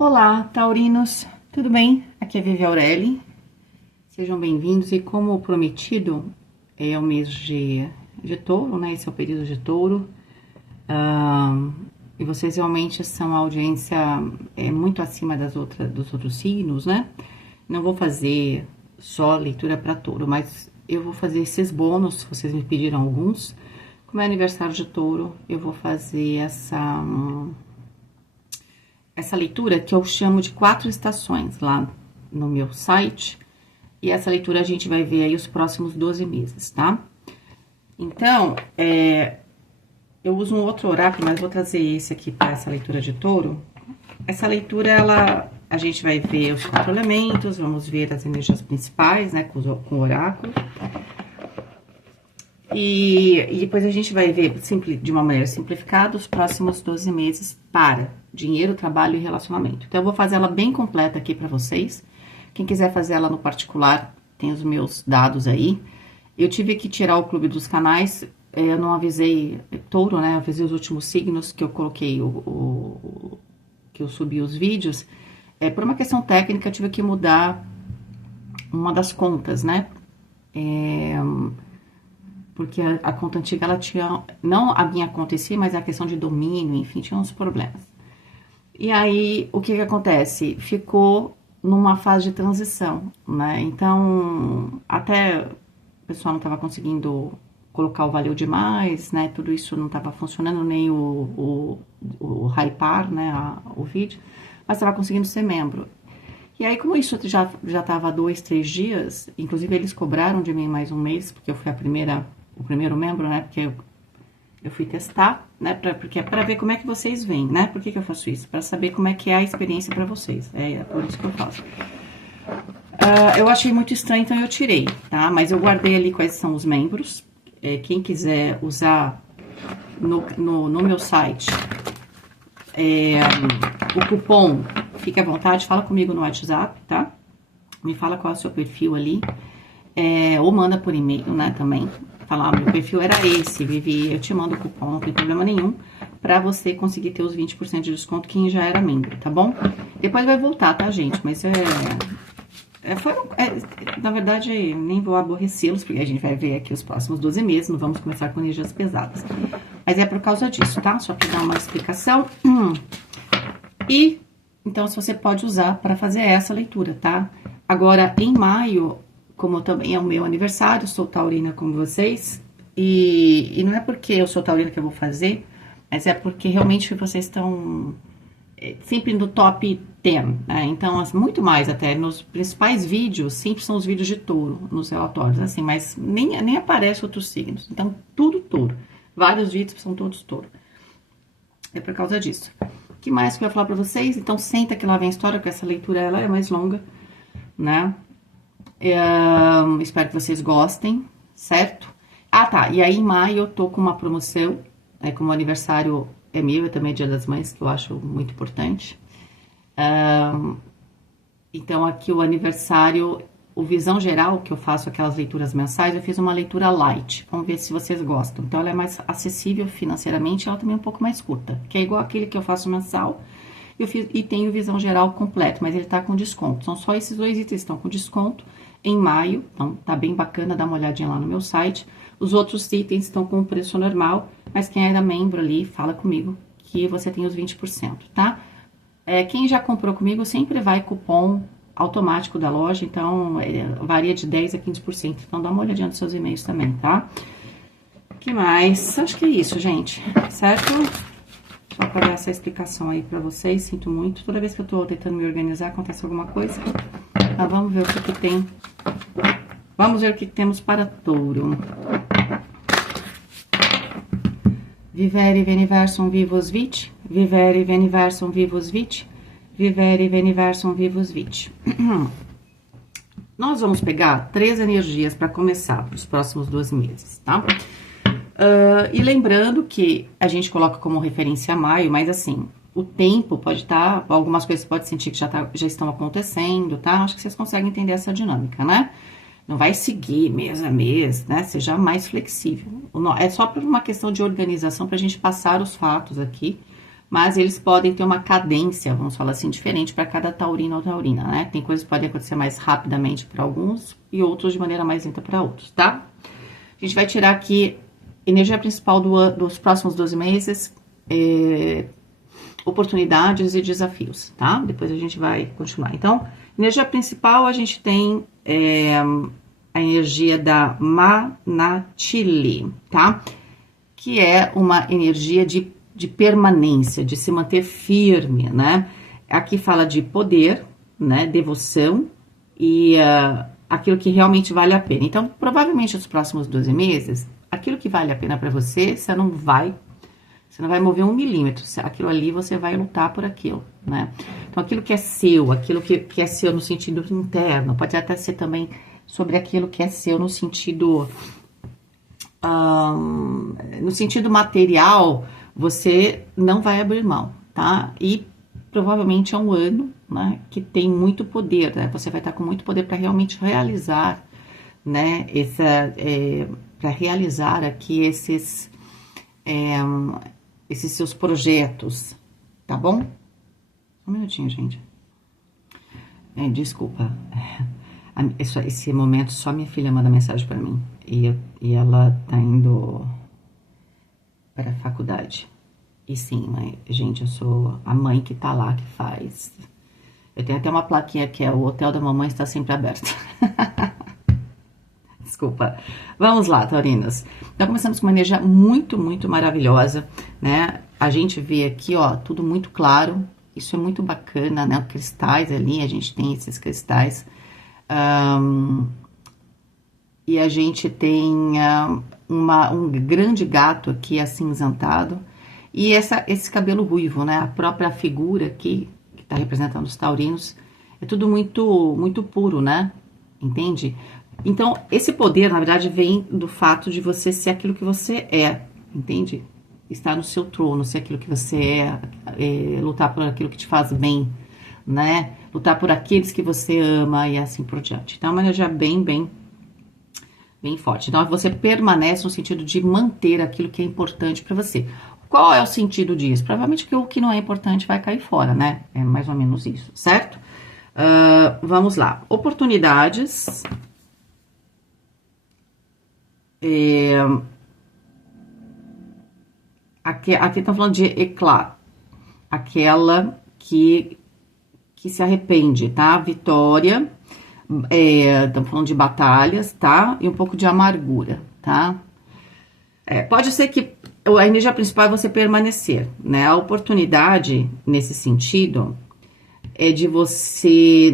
Olá, taurinos, tudo bem? Aqui é Vivi Aureli, sejam bem-vindos e como prometido, é o mês de touro, né? Esse é o período de touro, e vocês realmente são a audiência muito acima dos outros signos, né? Não vou fazer só leitura para touro, mas eu vou fazer esses bônus, vocês me pediram alguns. Como é aniversário de touro, eu vou fazer essa leitura que eu chamo de 4 estações lá no meu site. E essa leitura a gente vai ver aí os próximos 12 meses, tá? Então, eu uso um outro oráculo, mas vou trazer esse aqui para essa leitura de touro. Essa leitura, a gente vai ver os 4 elementos, vamos ver as energias principais, né, com o oráculo. E depois a gente vai ver, de uma maneira simplificada, os próximos 12 meses para dinheiro, trabalho e relacionamento. Então, eu vou fazer ela bem completa aqui para vocês. Quem quiser fazer ela no particular, tem os meus dados aí. Eu tive que tirar o clube dos canais, eu não avisei touro, né? Eu avisei os últimos signos que eu coloquei, que eu subi os vídeos. Por uma questão técnica, eu tive que mudar uma das contas, né? Porque a conta antiga, ela tinha, não a minha conta em si, mas a questão de domínio, enfim, tinha uns problemas. E aí, o que acontece? Ficou numa fase de transição, né? Então, até o pessoal não estava conseguindo colocar o valeu demais, né? Tudo isso não estava funcionando, nem o hypar, né? O vídeo, mas estava conseguindo ser membro. E aí, como isso já estava 2, 3 dias, inclusive eles cobraram de mim mais um mês, porque eu fui o primeiro membro, né? Porque eu fui testar, né? Porque é para ver como é que vocês veem, né? Por que eu faço isso? Para saber como é que é a experiência para vocês. É por isso que eu faço. Eu achei muito estranho, então eu tirei, tá? Mas eu guardei ali quais são os membros. Quem quiser usar no meu site o cupom, fique à vontade, fala comigo no WhatsApp, tá? Me fala qual é o seu perfil ali. Ou manda por e-mail, né, também. Falar, meu perfil era esse, Vivi, eu te mando o cupom, não tem problema nenhum, pra você conseguir ter os 20% de desconto, quem já era membro, tá bom? Depois vai voltar, tá, gente? Mas na verdade, nem vou aborrecê-los, porque a gente vai ver aqui os próximos 12 meses, não vamos começar com energias pesadas. Mas é por causa disso, tá? Só pra dar uma explicação. E, então, se você pode usar para fazer essa leitura, tá? Agora, em maio, como também é o meu aniversário, sou taurina como vocês, e não é porque eu sou taurina que eu vou fazer, mas é porque realmente vocês estão sempre no top 10, né? Então, muito mais até, nos principais vídeos, sempre são os vídeos de touro, nos relatórios, assim, mas nem aparece outros signos. Então, tudo touro. Vários vídeos são todos touro. É por causa disso. O que mais que eu ia falar pra vocês? Então, senta que lá vem a história, porque essa leitura ela é mais longa, né? Espero que vocês gostem, certo? Ah, tá. E aí, em maio, eu tô com uma promoção, como o aniversário é meu, e também é Dia das Mães, que eu acho muito importante. Então, aqui o aniversário, o Visão Geral, que eu faço aquelas leituras mensais, eu fiz uma leitura light. Vamos ver se vocês gostam. Então, ela é mais acessível financeiramente, ela também é um pouco mais curta, que é igual aquele que eu faço mensal. E tem o Visão Geral completo, mas ele tá com desconto. São só esses 2 itens que estão com desconto em maio, então tá bem bacana, dá uma olhadinha lá no meu site. Os outros itens estão com o preço normal, mas quem era membro ali, fala comigo que você tem os 20%, tá? Quem já comprou comigo sempre vai cupom automático da loja, então varia de 10% a 15%, então dá uma olhadinha nos seus e-mails também, tá? O que mais? Acho que é isso, gente, certo? Só para dar essa explicação aí pra vocês, sinto muito. Toda vez que eu tô tentando me organizar, acontece alguma coisa. Mas vamos ver o que tem. Vamos ver o que temos para touro. Vivere veniversum vivos vit. Vivere veniversum vivos vit. Vivere veniversum vivos vit. Nós vamos pegar 3 energias para começar para os próximos 12 meses, tá? E lembrando que a gente coloca como referência maio, mas assim, o tempo pode estar, algumas coisas você pode sentir que já estão acontecendo, tá? Acho que vocês conseguem entender essa dinâmica, né? Não vai seguir mês a mês, né? Seja mais flexível. É só por uma questão de organização pra gente passar os fatos aqui, mas eles podem ter uma cadência, vamos falar assim, diferente para cada taurino ou taurina, né? Tem coisas que podem acontecer mais rapidamente para alguns e outros de maneira mais lenta para outros, tá? A gente vai tirar aqui energia principal dos próximos 12 meses, oportunidades e desafios, tá? Depois a gente vai continuar. Então, energia principal, a gente tem a energia da Manatili, tá? Que é uma energia de permanência, de se manter firme, né? Aqui fala de poder, né? Devoção e aquilo que realmente vale a pena. Então, provavelmente nos próximos 12 meses, aquilo que vale a pena para você, você não vai mover 1 milímetro. Aquilo ali, você vai lutar por aquilo, né? Então, aquilo que é seu, aquilo que é seu no sentido interno, pode até ser também sobre aquilo que é seu no sentido material, você não vai abrir mão, tá? E provavelmente é um ano, né, que tem muito poder, né? Você vai estar com muito poder para realmente realizar, né? Para realizar aqui esses seus projetos, tá bom? Um minutinho, gente. Desculpa. Esse momento só minha filha manda mensagem para mim e ela tá indo para a faculdade. E sim, gente, eu sou a mãe que tá lá, que faz. Eu tenho até uma plaquinha que é: o hotel da mamãe está sempre aberto. Desculpa. Vamos lá, taurinos. Então, começamos com uma energia muito, muito maravilhosa, né? A gente vê aqui, ó, tudo muito claro. Isso é muito bacana, né? Cristais ali, a gente tem esses cristais. E a gente tem um grande gato aqui acinzentado. E esse cabelo ruivo, né? A própria figura aqui, que tá representando os taurinos, é tudo muito, muito puro, né? Entende? Então, esse poder, na verdade, vem do fato de você ser aquilo que você é, entende? Estar no seu trono, ser aquilo que você é, lutar por aquilo que te faz bem, né? Lutar por aqueles que você ama e assim por diante. Então, é uma energia bem, bem, bem forte. Então, você permanece no sentido de manter aquilo que é importante para você. Qual é o sentido disso? Provavelmente que o que não é importante vai cair fora, né? É mais ou menos isso, certo? Vamos lá. Oportunidades. Aqui estão falando de eclat. Aquela que se arrepende, tá? Vitória. Estão falando de batalhas, tá? E um pouco de amargura, tá? Pode ser que a energia principal é você permanecer, né? A oportunidade, nesse sentido, é de você,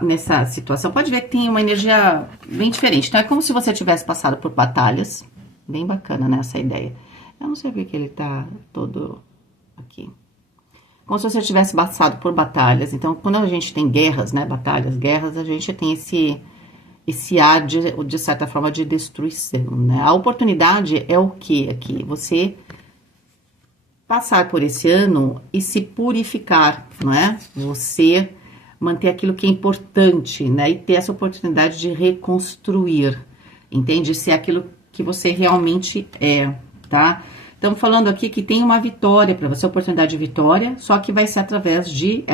nessa situação, pode ver que tem uma energia bem diferente. Então, é como se você tivesse passado por batalhas. Bem bacana, né, essa ideia. Eu não sei porque ele tá todo aqui. Como se você tivesse passado por batalhas. Então, quando a gente tem guerras, né, guerras, a gente tem esse ar, de certa forma, de destruição, né? A oportunidade é o que aqui? Você passar por esse ano e se purificar, não é? Você manter aquilo que é importante, né? E ter essa oportunidade de reconstruir, entende? Ser aquilo que você realmente é, tá? Estamos falando aqui que tem uma vitória para você, oportunidade de vitória, só que vai ser através de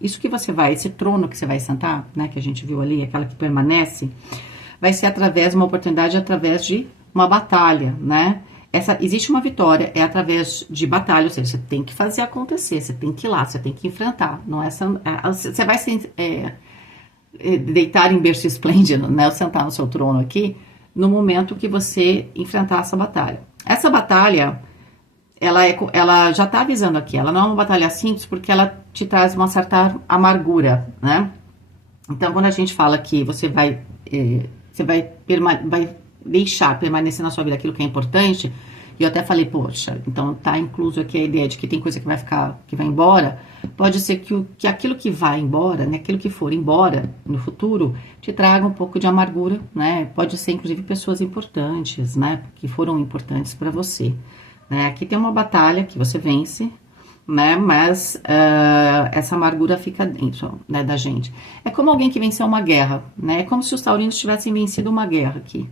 isso que você vai, esse trono que você vai sentar, né, que a gente viu ali, aquela que permanece, vai ser através, uma oportunidade através de uma batalha, né? Existe uma vitória, é através de batalha, ou seja, você tem que fazer acontecer, você tem que ir lá, você tem que enfrentar, não é, você vai deitar em berço esplêndido, né, ou sentar no seu trono aqui, no momento que você enfrentar essa batalha. Essa batalha, ela já tá avisando aqui, ela não é uma batalha simples, porque ela te traz uma certa amargura, né? Então, quando a gente fala que você vai deixar permanecer na sua vida aquilo que é importante, e eu até falei, poxa, então tá incluso aqui a ideia de que tem coisa que vai embora, pode ser que aquilo que vai embora, né, aquilo que for embora no futuro, te traga um pouco de amargura, né, pode ser inclusive pessoas importantes, né, que foram importantes para você, né, aqui tem uma batalha que você vence, né, mas essa amargura fica dentro, né, da gente. É como alguém que venceu uma guerra, né, é como se os taurinos tivessem vencido uma guerra aqui,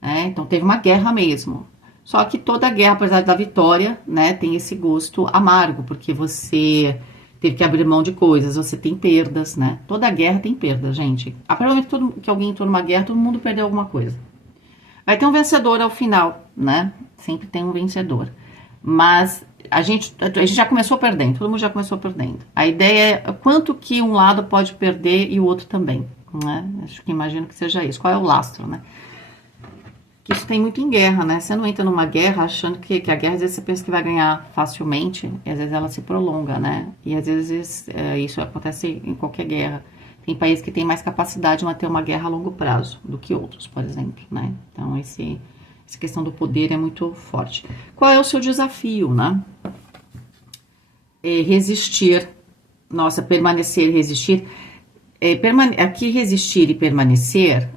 né, então teve uma guerra mesmo. Só que toda guerra, apesar da vitória, né, tem esse gosto amargo, porque você teve que abrir mão de coisas, você tem perdas, né? Toda guerra tem perdas, gente. A partir do momento que alguém entrou numa guerra, todo mundo perdeu alguma coisa. Vai ter um vencedor ao final, né? Sempre tem um vencedor. Mas a gente já começou perdendo, todo mundo já começou perdendo. A ideia é quanto que um lado pode perder e o outro também, né? Acho que imagino que seja isso. Qual é o lastro, né? Que isso tem muito em guerra, né? Você não entra numa guerra achando que a guerra, às vezes você pensa que vai ganhar facilmente, e às vezes ela se prolonga, né? E às vezes isso acontece em qualquer guerra. Tem países que têm mais capacidade de manter uma guerra a longo prazo do que outros, por exemplo, né? Então, essa questão do poder é muito forte. Qual é o seu desafio, né? Resistir. Nossa, permanecer, resistir. Aqui, resistir e permanecer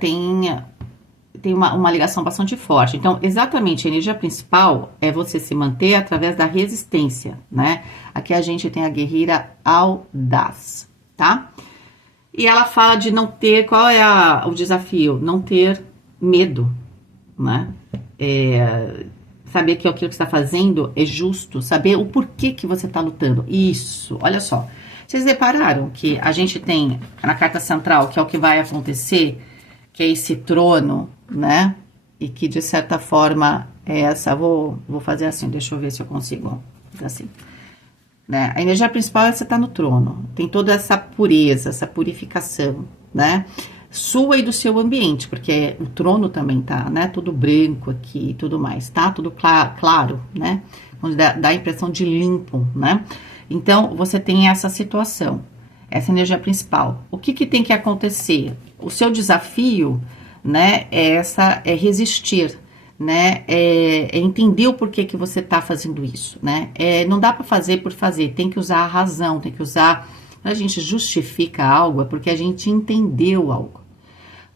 tem uma ligação bastante forte. Então, exatamente, a energia principal é você se manter através da resistência, né? Aqui a gente tem a guerreira audaz, tá? E ela fala de não ter, qual é o desafio? Não ter medo, né? Saber que aquilo que você está fazendo é justo, saber o porquê que você está lutando. Isso, olha só. Vocês repararam que a gente tem na carta central, que é o que vai acontecer, que é esse trono, né? E que de certa forma é essa. Vou fazer assim, deixa eu ver se eu consigo. Assim. Né? A energia principal é você estar no trono, tem toda essa pureza, essa purificação, né? Sua e do seu ambiente, porque o trono também tá, né? Tudo branco aqui e tudo mais, tá? Tudo claro, né? Onde dá a impressão de limpo, né? Então, você tem essa situação, essa energia principal. O que tem que acontecer? O seu desafio, né? É resistir, né? É entender o porquê que você tá fazendo isso, né? Não dá para fazer por fazer, tem que usar a razão, tem que usar. Quando a gente justifica algo, é porque a gente entendeu algo,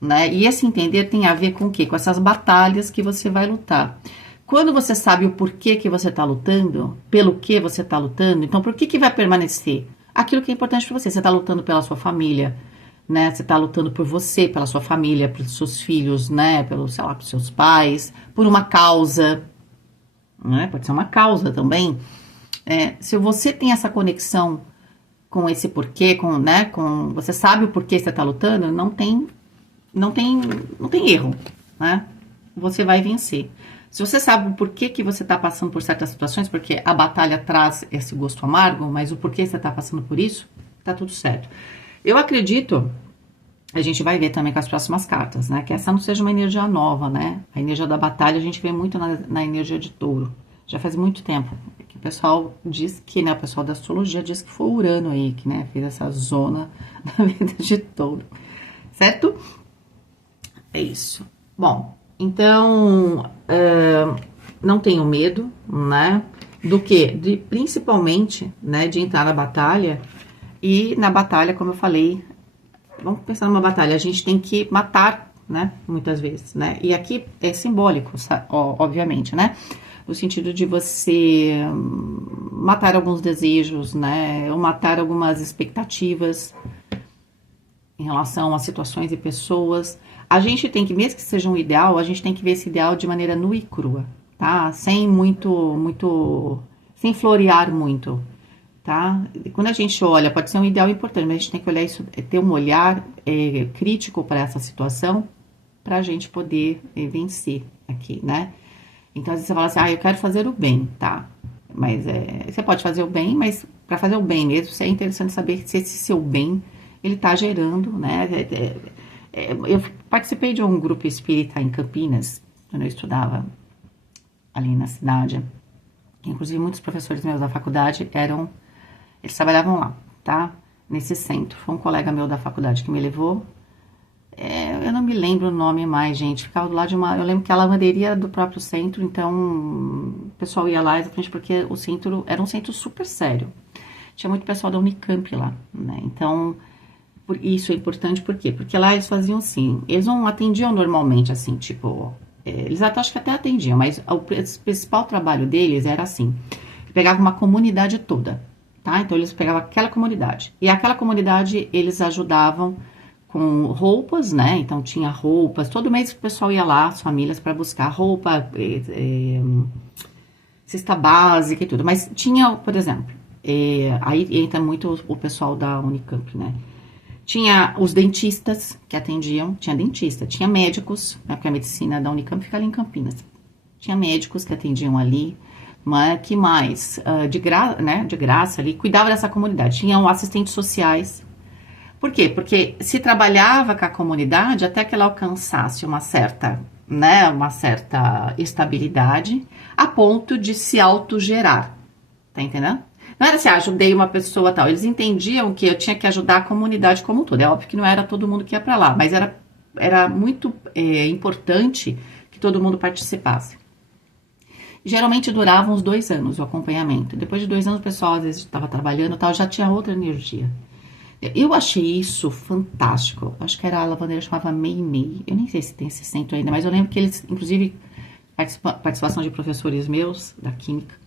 né? E esse entender tem a ver com o quê? Com essas batalhas que você vai lutar. Quando você sabe o porquê que você tá lutando, pelo que você tá lutando, então por que vai permanecer? Aquilo que é importante para você. Você tá lutando pela sua família, né? Você tá lutando por você, pela sua família, pelos seus filhos, né? Pelos seus pais, por uma causa, né? Pode ser uma causa também. Se você tem essa conexão com esse porquê, você sabe o porquê você tá lutando, não tem erro, né? Você vai vencer. Se você sabe o porquê que você tá passando por certas situações, porque a batalha traz esse gosto amargo, mas o porquê você tá passando por isso, tá tudo certo. Eu acredito, a gente vai ver também com as próximas cartas, né? Que essa não seja uma energia nova, né? A energia da batalha a gente vê muito na energia de touro. Já faz muito tempo que o pessoal diz que, né? O pessoal da astrologia diz que foi o Urano aí, que, né? Fez essa zona na vida de touro. Certo? É isso. Bom, então, não tenho medo, né? Do quê? Principalmente, né? De entrar na batalha. E na batalha, como eu falei, vamos pensar numa batalha, a gente tem que matar, né? Muitas vezes, né? E aqui é simbólico, obviamente, né? No sentido de você matar alguns desejos, né? Ou matar algumas expectativas em relação a situações e pessoas. A gente tem que, mesmo que seja um ideal, a gente tem que ver esse ideal de maneira nua e crua, tá? Sem sem florear muito, tá? E quando a gente olha, pode ser um ideal importante, mas a gente tem que olhar isso, ter um olhar crítico para essa situação, para a gente poder vencer aqui, né? Então, às vezes você fala assim, eu quero fazer o bem, tá? Mas você pode fazer o bem, mas para fazer o bem mesmo, é interessante saber se esse seu bem, ele tá gerando, né? Eu participei de um grupo espírita em Campinas, quando eu estudava ali na cidade. Inclusive, muitos professores meus da faculdade eles trabalhavam lá, tá? Nesse centro. Foi um colega meu da faculdade que me levou. Eu não me lembro o nome mais, gente. Ficava do lado de uma... Eu lembro que a lavanderia era do próprio centro, então o pessoal ia lá exatamente porque o centro era um centro super sério. Tinha muito pessoal da Unicamp lá, né? Então, isso é importante por quê? Porque lá eles faziam assim, eles não atendiam normalmente assim, tipo... Eles acho que até atendiam, mas o principal trabalho deles era assim. Pegavam uma comunidade toda, tá? Então, eles pegavam aquela comunidade. E aquela comunidade, eles ajudavam com roupas, né? Então tinha roupas, todo mês o pessoal ia lá, as famílias, para buscar roupa, cesta básica e tudo. Mas tinha, por exemplo, aí entra muito o pessoal da Unicamp, né? Tinha os dentistas que atendiam, tinha dentista, tinha médicos, né, porque a medicina da Unicamp fica ali em Campinas. Tinha médicos que atendiam ali, mas que mais? De graça ali, cuidava dessa comunidade. Tinham assistentes sociais. Por quê? Porque se trabalhava com a comunidade até que ela alcançasse uma certa, né, uma certa estabilidade, a ponto de se autogerar. Tá entendendo? Não era assim, ajudei uma pessoa tal. Eles entendiam que eu tinha que ajudar a comunidade como um todo. É óbvio que não era todo mundo que ia para lá, mas era muito importante que todo mundo participasse. Geralmente durava uns 2 anos o acompanhamento. Depois de 2 anos o pessoal às vezes estava trabalhando e tal, já tinha outra energia. Eu achei isso fantástico. Acho que era a lavandeira, chamava Mei Mei. Eu nem sei se tem esse centro ainda, mas eu lembro que eles, inclusive, participação de professores meus da Química,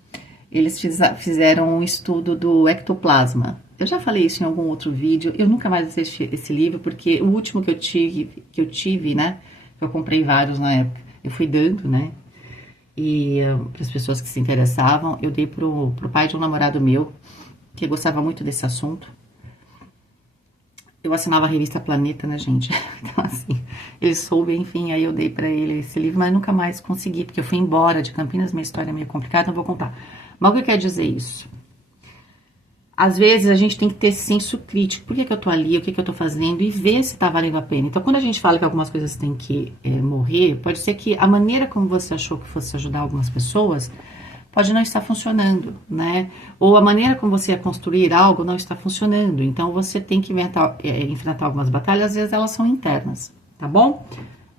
eles fizeram um estudo do ectoplasma. Eu já falei isso em algum outro vídeo. Eu nunca mais assisti esse livro, porque o último que eu tive, né? Eu comprei vários na época. Eu fui dando, né? E para as pessoas que se interessavam, eu dei pro pai de um namorado meu, que gostava muito desse assunto. Eu assinava a revista Planeta, né, gente? Então, assim, ele soube, enfim, aí eu dei pra ele esse livro, mas nunca mais consegui, porque eu fui embora de Campinas, minha história é meio complicada, não vou contar. Mas o que quer dizer isso? Às vezes a gente tem que ter senso crítico. Por que eu tô ali? O que eu tô fazendo? E ver se tá valendo a pena. Então, quando a gente fala que algumas coisas têm que morrer, pode ser que a maneira como você achou que fosse ajudar algumas pessoas pode não estar funcionando, né? Ou a maneira como você ia construir algo não está funcionando. Então, você tem que enfrentar algumas batalhas, às vezes elas são internas, tá bom?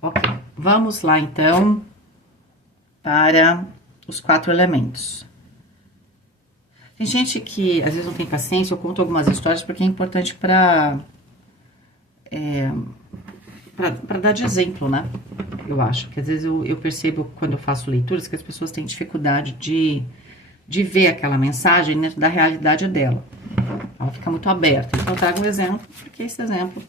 Ok, vamos lá então para os 4 elementos. Tem gente que às vezes não tem paciência, eu conto algumas histórias porque é importante para dar de exemplo, né? Eu acho que às vezes eu percebo quando eu faço leituras que as pessoas têm dificuldade de ver aquela mensagem dentro da realidade dela. Ela fica muito aberta. Então eu trago um exemplo, porque esse exemplo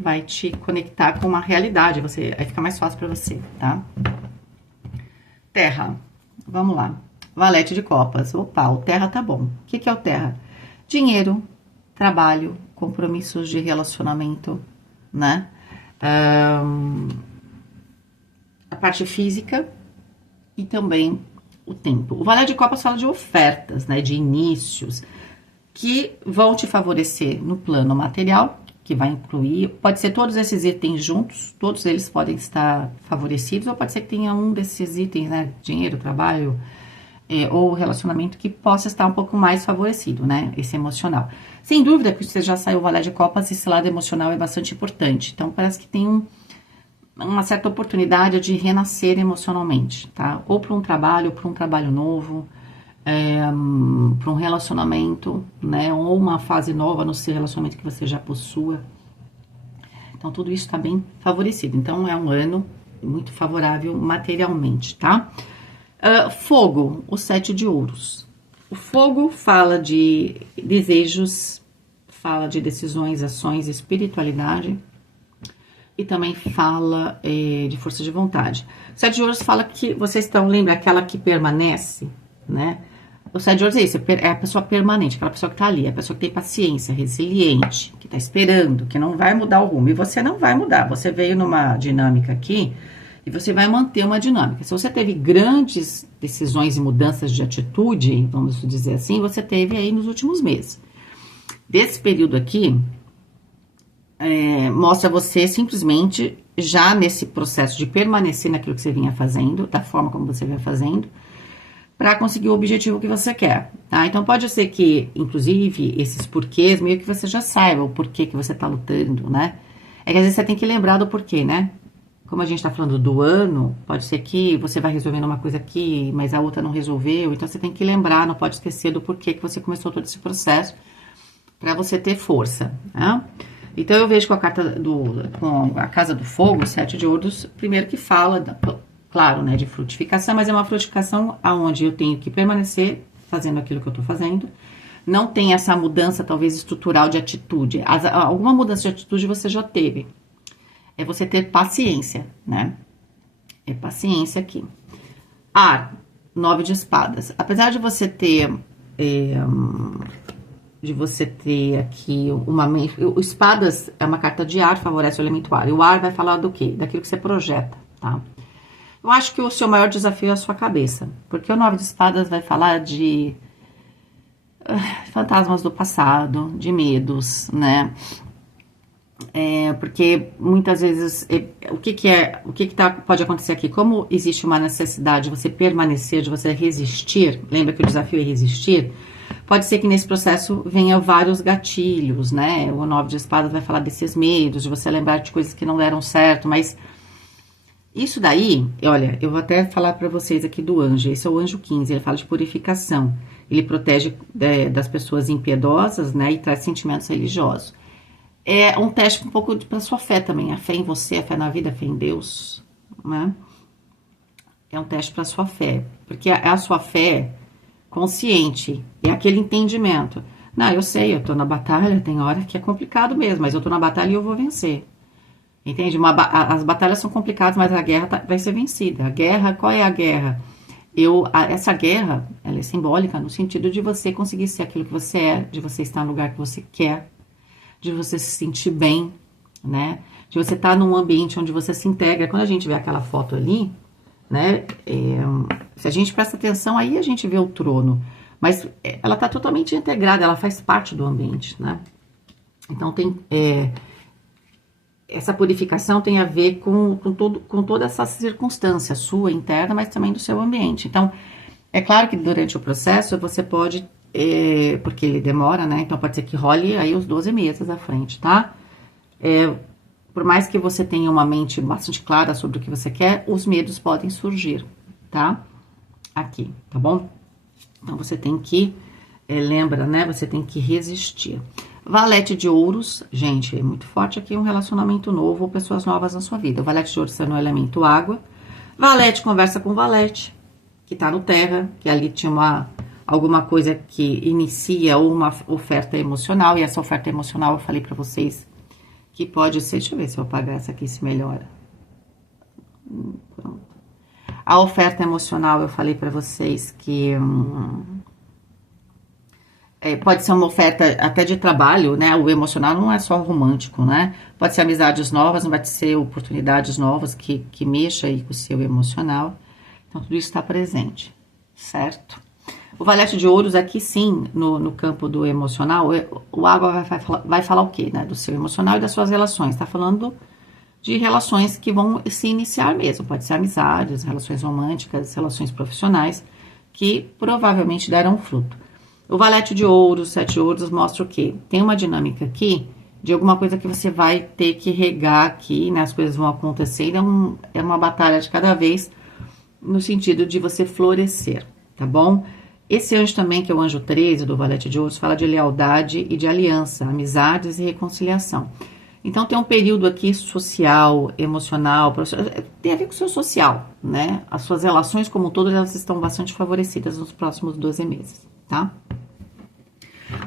vai te conectar com uma realidade, aí fica mais fácil para você, tá? Terra, vamos lá. Valete de copas. Opa, o terra tá bom. O que é o terra? Dinheiro, trabalho, compromissos de relacionamento, né? A parte física e também o tempo. O Valete de copas fala de ofertas, né? De inícios que vão te favorecer no plano material, que vai incluir, pode ser todos esses itens juntos, todos eles podem estar favorecidos, ou pode ser que tenha um desses itens, né? Dinheiro, trabalho, ou relacionamento que possa estar um pouco mais favorecido, né? Esse emocional. Sem dúvida que você já saiu o Valete de copas, esse lado emocional é bastante importante. Então, parece que tem uma certa oportunidade de renascer emocionalmente, tá? Ou para um trabalho, ou para um trabalho novo, para um relacionamento, né? Ou uma fase nova no seu relacionamento que você já possua. Então, tudo isso está bem favorecido. Então, é um ano muito favorável materialmente, tá? Fogo, o 7 de ouros. O fogo fala de desejos, fala de decisões, ações, espiritualidade e também fala de força de vontade. O 7 de ouros fala que vocês estão, lembra, aquela que permanece, né? O 7 de ouros é isso, é a pessoa permanente, aquela pessoa que tá ali, é a pessoa que tem paciência, resiliente, que tá esperando, que não vai mudar o rumo. E você não vai mudar, você veio numa dinâmica aqui e você vai manter uma dinâmica. Se você teve grandes decisões e mudanças de atitude, vamos dizer assim, você teve aí nos últimos meses. Desse período aqui, mostra você simplesmente já nesse processo de permanecer naquilo que você vinha fazendo, da forma como você vinha fazendo, para conseguir o objetivo que você quer, tá? Então, pode ser que, inclusive, esses porquês, meio que você já saiba o porquê que você tá lutando, né? É que às vezes você tem que lembrar do porquê, né? Como a gente tá falando do ano, pode ser que você vai resolvendo uma coisa aqui, mas a outra não resolveu, então você tem que lembrar, não pode esquecer do porquê que você começou todo esse processo, para você ter força, né? Então, eu vejo com a carta com a Casa do Fogo, 7 de ouros, primeiro que fala, claro, né, de frutificação, mas é uma frutificação aonde eu tenho que permanecer fazendo aquilo que eu tô fazendo, não tem essa mudança, talvez, estrutural de atitude. Alguma mudança de atitude você já teve. É você ter paciência, né? É paciência aqui. Ar, 9 de espadas. Apesar de você ter... aqui o espadas é uma carta de ar, favorece o elemento ar. E o ar vai falar do quê? Daquilo que você projeta, tá? Eu acho que o seu maior desafio é a sua cabeça. Porque o 9 de espadas vai falar de fantasmas do passado, de medos, né? Porque muitas vezes pode acontecer aqui? Como existe uma necessidade de você permanecer, de você resistir, lembra que o desafio é resistir? Pode ser que nesse processo venha vários gatilhos, né? O 9 de espadas vai falar desses medos, de você lembrar de coisas que não deram certo, mas isso daí, olha, eu vou até falar para vocês aqui do anjo. Esse é o anjo 15, ele fala de purificação. Ele protege das pessoas impiedosas, né? E traz sentimentos religiosos. É um teste um pouco para sua fé também. A fé em você, a fé na vida, a fé em Deus, né? É um teste para sua fé. Porque é a sua fé consciente. É aquele entendimento. Não, eu sei, eu tô na batalha, tem hora que é complicado mesmo. Mas eu tô na batalha e eu vou vencer. Entende? As batalhas são complicadas, mas a guerra vai ser vencida. A guerra, qual é a guerra? Essa guerra, ela é simbólica no sentido de você conseguir ser aquilo que você é, de você estar no lugar que você quer, de você se sentir bem, né? De você estar num ambiente onde você se integra. Quando a gente vê aquela foto ali, né? Se a gente presta atenção, aí a gente vê o trono. Mas ela está totalmente integrada, ela faz parte do ambiente, né? Então tem... essa purificação tem a ver com toda essa circunstância sua interna, mas também do seu ambiente. Então, é claro que durante o processo você pode, porque ele demora, né? Então pode ser que role aí os 12 meses à frente, tá? Por mais que você tenha uma mente bastante clara sobre o que você quer, os medos podem surgir, tá? Aqui, tá bom? Então você tem que, lembra, né? Você tem que resistir. Valete de ouros, gente, é muito forte aqui um relacionamento novo ou pessoas novas na sua vida. O valete de ouros é no elemento água. Valete conversa com valete, que tá no terra, que ali tinha alguma coisa que inicia ou uma oferta emocional. E essa oferta emocional eu falei pra vocês que pode ser... Deixa eu ver se eu apagar essa aqui se melhora. Pronto. A oferta emocional eu falei pra vocês que... pode ser uma oferta até de trabalho, né? O emocional não é só romântico, né? Pode ser amizades novas, não vai ser oportunidades novas que mexa aí com o seu emocional. Então, tudo isso está presente, certo? O valete de ouros aqui, sim, no campo do emocional, o água vai falar o quê, né? Do seu emocional e das suas relações. Tá falando de relações que vão se iniciar mesmo. Pode ser amizades, relações românticas, relações profissionais, que provavelmente deram fruto. O valete de ouros, 7 de ouros, mostra o quê? Tem uma dinâmica aqui de alguma coisa que você vai ter que regar aqui, né? As coisas vão acontecer, é uma batalha de cada vez, no sentido de você florescer, tá bom? Esse anjo também, que é o anjo 13 do valete de ouros, fala de lealdade e de aliança, amizades e reconciliação. Então, tem um período aqui social, emocional, tem a ver com o seu social, né? As suas relações como um todo, elas estão bastante favorecidas nos próximos 12 meses, tá?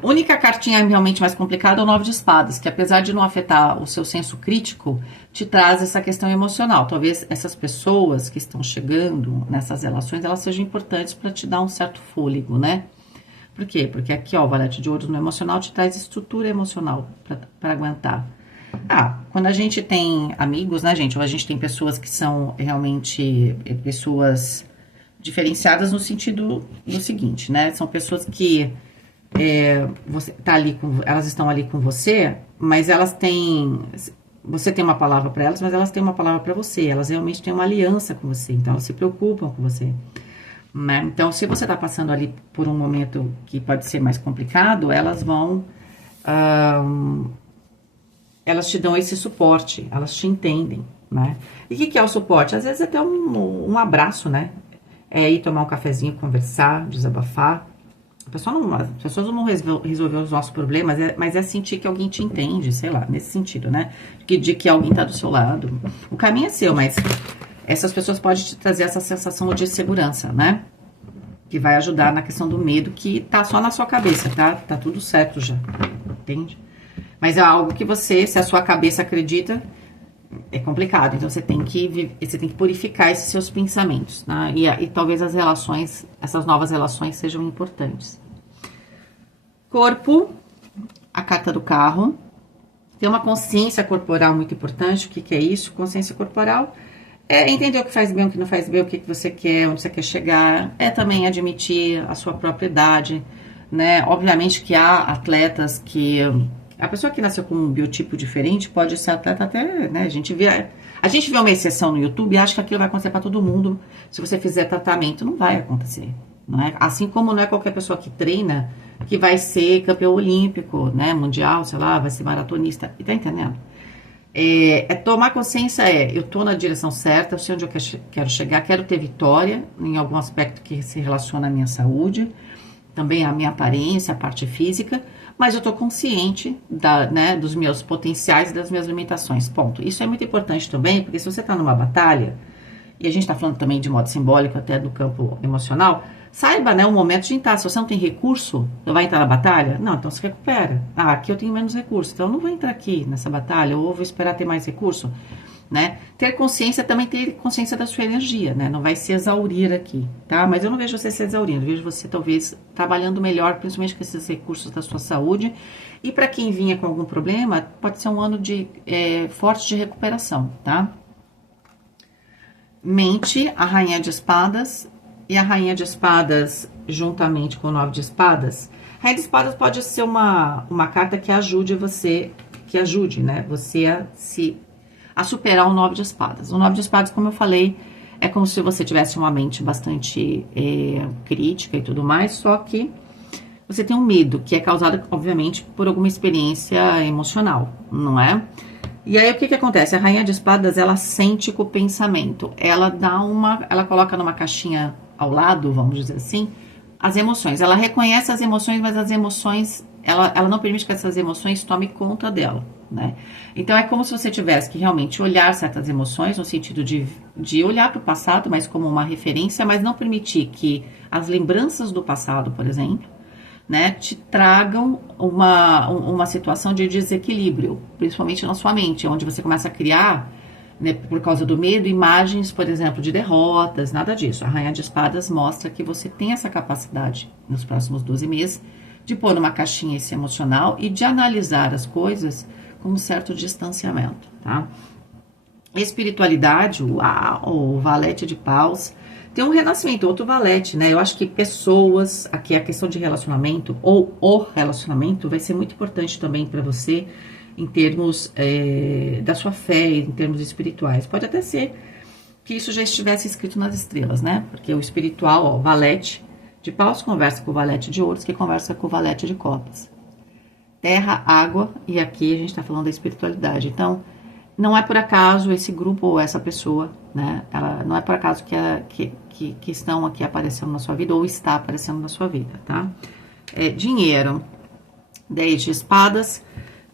A única cartinha realmente mais complicada é o 9 de espadas, que apesar de não afetar o seu senso crítico, te traz essa questão emocional. Talvez essas pessoas que estão chegando nessas relações, elas sejam importantes para te dar um certo fôlego, né? Por quê? Porque aqui, ó, o valete de ouros no emocional te traz estrutura emocional para aguentar. Quando a gente tem amigos, né, gente? Ou a gente tem pessoas que são realmente pessoas diferenciadas no sentido do seguinte, né? São pessoas que você tá ali elas estão ali com você, mas elas têm... Você tem uma palavra para elas, mas elas têm uma palavra para você. Elas realmente têm uma aliança com você, então elas se preocupam com você, né? Então, se você tá passando ali por um momento que pode ser mais complicado, elas vão... elas te dão esse suporte, elas te entendem, né? E o que é o suporte? Às vezes até um abraço, né? É ir tomar um cafezinho, conversar, desabafar. As pessoas não resolver os nossos problemas, mas é sentir que alguém te entende, sei lá, nesse sentido, né? De que alguém tá do seu lado. O caminho é seu, mas essas pessoas podem te trazer essa sensação de segurança, né? que vai ajudar na questão do medo, que tá só na sua cabeça, tá? Tá tudo certo já, entende? Mas é algo que você, se a sua cabeça acredita, é complicado. Então você tem que purificar esses seus pensamentos, né? E talvez as relações, essas novas relações sejam importantes. Corpo, a carta do carro. Tem uma consciência corporal muito importante. O que é isso? Consciência corporal é entender o que faz bem, o que não faz bem, o que você quer, onde você quer chegar. É também admitir a sua própria idade, né? Obviamente que há atletas que... A pessoa que nasceu com um biotipo diferente pode ser atleta até, né? A gente vê uma exceção no YouTube e acha que aquilo vai acontecer para todo mundo. Se você fizer tratamento, não vai acontecer, não é? Assim como não é qualquer pessoa que treina que vai ser campeão olímpico, né? Mundial, sei lá, vai ser maratonista. E tá entendendo? Tomar consciência eu tô na direção certa, eu sei onde eu quero chegar, quero ter vitória em algum aspecto que se relaciona à minha saúde, também à minha aparência, à parte física, mas eu tô consciente dos meus potenciais e das minhas limitações, ponto. Isso é muito importante também, porque se você tá numa batalha, e a gente tá falando também de modo simbólico, até do campo emocional, saiba, né, o momento de entrar. Se você não tem recurso, você vai entrar na batalha? Não, então se recupera. Aqui eu tenho menos recurso, então eu não vou entrar aqui nessa batalha, ou vou esperar ter mais recurso, né? Ter consciência, também ter consciência da sua energia, né? Não vai se exaurir aqui, tá? Mas eu não vejo você se exaurindo, eu vejo você talvez trabalhando melhor, principalmente com esses recursos da sua saúde. E para quem vinha com algum problema, pode ser um ano forte de recuperação, tá? Mente, a rainha de espadas, e a rainha de espadas juntamente com o 9 de espadas. A rainha de espadas pode ser uma carta que ajude você, né, você a superar o 9 de espadas. O 9 de espadas, como eu falei, é como se você tivesse uma mente bastante crítica e tudo mais, só que você tem um medo, que é causado, obviamente, por alguma experiência emocional, não é? E aí, o que acontece? A rainha de espadas, ela sente com o pensamento. Ela coloca numa caixinha ao lado, vamos dizer assim, as emoções. Ela reconhece as emoções, mas as emoções, ela não permite que essas emoções tomem conta dela, né? Então, é como se você tivesse que realmente olhar certas emoções, no sentido de olhar para o passado, mas como uma referência, mas não permitir que as lembranças do passado, por exemplo, né, te tragam uma situação de desequilíbrio, principalmente na sua mente, onde você começa a criar, né, por causa do medo, imagens, por exemplo, de derrotas, nada disso. A Rainha de Espadas mostra que você tem essa capacidade, nos próximos 12 meses, de pôr numa caixinha esse emocional e de analisar as coisas com um certo distanciamento, tá? Espiritualidade, o valete de paus, tem um renascimento, outro valete, né? Eu acho que pessoas, aqui a questão de relacionamento, ou o relacionamento, vai ser muito importante também para você, em termos da sua fé, em termos espirituais. Pode até ser que isso já estivesse escrito nas estrelas, né? Porque o espiritual, o valete de paus conversa com o valete de ouros, que conversa com o valete de copas. Terra, água, e aqui a gente está falando da espiritualidade. Então, não é por acaso esse grupo ou essa pessoa, né? Não é por acaso que estão aqui aparecendo na sua vida ou está aparecendo na sua vida, tá? Dinheiro, 10 de espadas.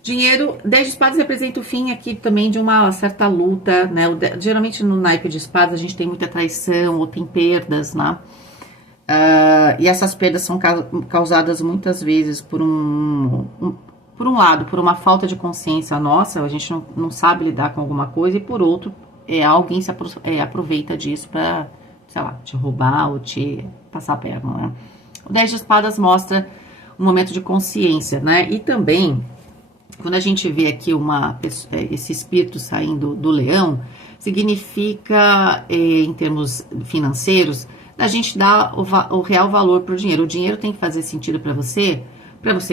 Dinheiro, 10 de espadas representa o fim aqui também de uma certa luta, né? Geralmente no naipe de espadas a gente tem muita traição ou tem perdas, né? E essas perdas são causadas muitas vezes por um lado, por uma falta de consciência nossa, a gente não sabe lidar com alguma coisa, e por outro, alguém se aproveita disso para, sei lá, te roubar ou te passar a perna, né? O 10 de espadas mostra um momento de consciência, né? E também, quando a gente vê aqui esse espírito saindo do leão, significa, em termos financeiros, a gente dá o real valor para o dinheiro. O dinheiro tem que fazer sentido para você,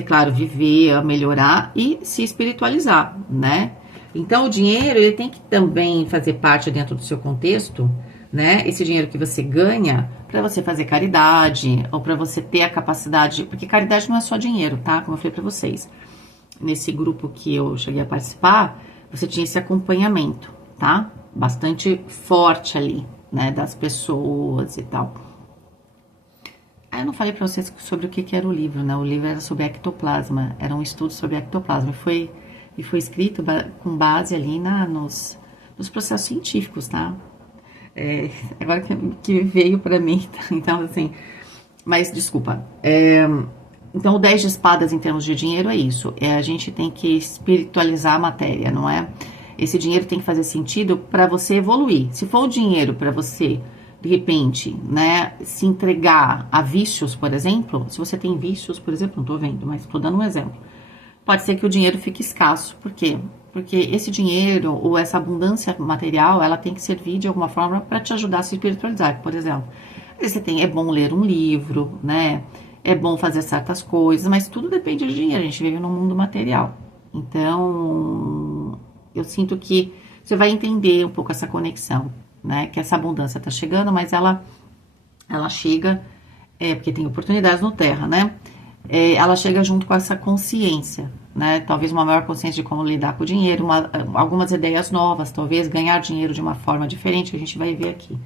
claro, viver, melhorar e se espiritualizar, né? Então, o dinheiro, ele tem que também fazer parte dentro do seu contexto, né? Esse dinheiro que você ganha para você fazer caridade, ou para você ter a capacidade, porque caridade não é só dinheiro, tá? Como eu falei para vocês. Nesse grupo que eu cheguei a participar, você tinha esse acompanhamento, tá? Bastante forte ali, né? Das pessoas e tal. Eu não falei para vocês sobre o que era o livro, né? O livro era sobre ectoplasma, era um estudo sobre ectoplasma. E foi escrito com base ali nos processos científicos, tá? Agora que veio para mim, tá? Então, assim... Mas, desculpa. Então, o 10 de espadas em termos de dinheiro é isso. A gente tem que espiritualizar a matéria, não é? Esse dinheiro tem que fazer sentido para você evoluir. Se for o dinheiro para você, de repente, né, se entregar a vícios, por exemplo, se você tem vícios, por exemplo, não tô vendo, mas tô dando um exemplo. Pode ser que o dinheiro fique escasso. Por quê? Porque esse dinheiro ou essa abundância material, ela tem que servir de alguma forma para te ajudar a se espiritualizar. Por exemplo, é bom ler um livro, né? É bom fazer certas coisas, mas tudo depende de dinheiro. A gente vive num mundo material. Então, eu sinto que você vai entender um pouco essa conexão, né? Que essa abundância está chegando, mas ela chega, porque tem oportunidades no Terra, né? Ela chega junto com essa consciência, né? Talvez uma maior consciência de como lidar com o dinheiro, algumas ideias novas, talvez ganhar dinheiro de uma forma diferente, que a gente vai ver aqui.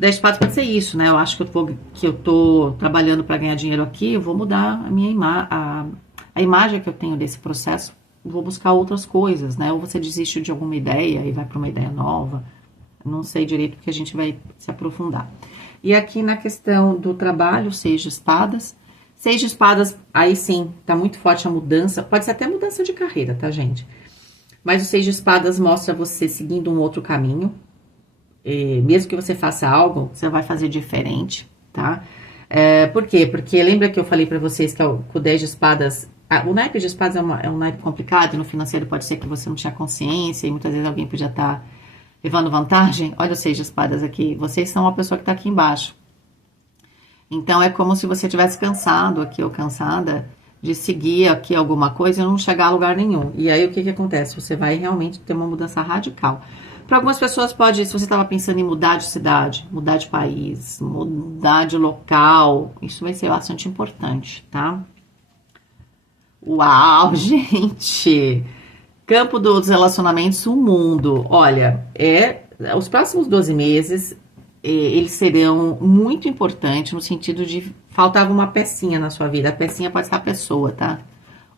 10 de espadas pode ser isso, né? Eu acho que eu tô trabalhando para ganhar dinheiro aqui, eu vou mudar a minha a imagem que eu tenho desse processo, vou buscar outras coisas, né? Ou você desiste de alguma ideia e vai para uma ideia nova. Não sei direito porque a gente vai se aprofundar. E aqui na questão do trabalho, 6 de espadas. 6 de espadas, aí sim, tá muito forte a mudança. Pode ser até mudança de carreira, tá, gente? Mas o 6 de espadas mostra você seguindo um outro caminho. Mesmo que você faça algo, você vai fazer diferente, tá? Por quê? Porque lembra que eu falei pra vocês que o 10 de espadas... o naipe de espadas é um naipe complicado. No financeiro pode ser que você não tinha consciência e muitas vezes alguém podia estar levando vantagem. Olha os 6 de espadas aqui. Vocês são a pessoa que tá aqui embaixo. Então, é como se você tivesse cansado aqui ou cansada de seguir aqui alguma coisa e não chegar a lugar nenhum. E aí, o que acontece? Você vai realmente ter uma mudança radical. Para algumas pessoas pode, se você estava pensando em mudar de cidade, mudar de país, mudar de local, isso vai ser bastante importante, tá? Uau, gente! Campo dos relacionamentos, o mundo. Olha, os próximos 12 meses, eles serão muito importantes no sentido de faltar alguma pecinha na sua vida. A pecinha pode ser a pessoa, tá?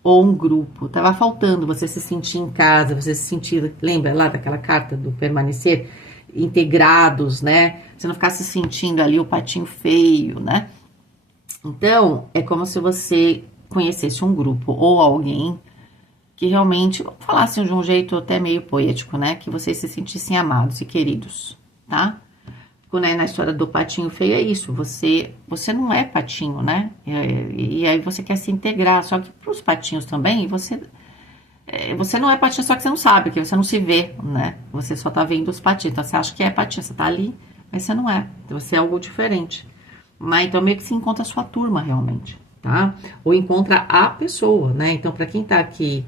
Ou um grupo. Tava faltando você se sentir em casa, você se sentir, lembra lá daquela carta do permanecer integrados, né? Você não ficar se sentindo ali o patinho feio, né? Então, é como se você conhecesse um grupo ou alguém que realmente, vamos falar assim de um jeito até meio poético, né? Que vocês se sentissem amados e queridos, tá? Né, na história do patinho feio é isso, você não é patinho, né? E aí você quer se integrar, só que para os patinhos também, você não é patinho, só que você não sabe, que você não se vê, né? Você só tá vendo os patinhos, então você acha que é patinho, você tá ali, mas você não é, você é algo diferente. Mas então meio que se encontra a sua turma realmente, tá? Ou encontra a pessoa, né? Então para quem tá aqui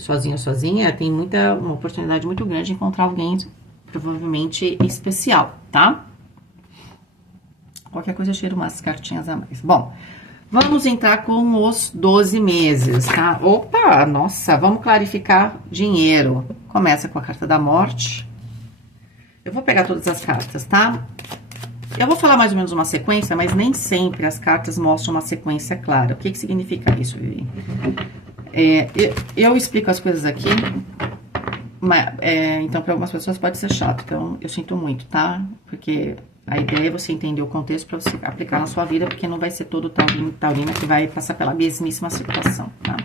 sozinho ou sozinha, tem uma oportunidade muito grande de encontrar alguém provavelmente especial, tá? Qualquer coisa eu tiro umas cartinhas a mais. Bom, vamos entrar com os 12 meses, tá? Opa, nossa, vamos clarificar dinheiro. Começa com a carta da morte. Eu vou pegar todas as cartas, tá? Eu vou falar mais ou menos uma sequência, mas nem sempre as cartas mostram uma sequência clara. O que significa isso, Vivi? Eu explico as coisas aqui. Então, para algumas pessoas pode ser chato, então eu sinto muito, tá? Porque a ideia é você entender o contexto para você aplicar na sua vida, porque não vai ser todo taurina que vai passar pela mesmíssima situação, tá?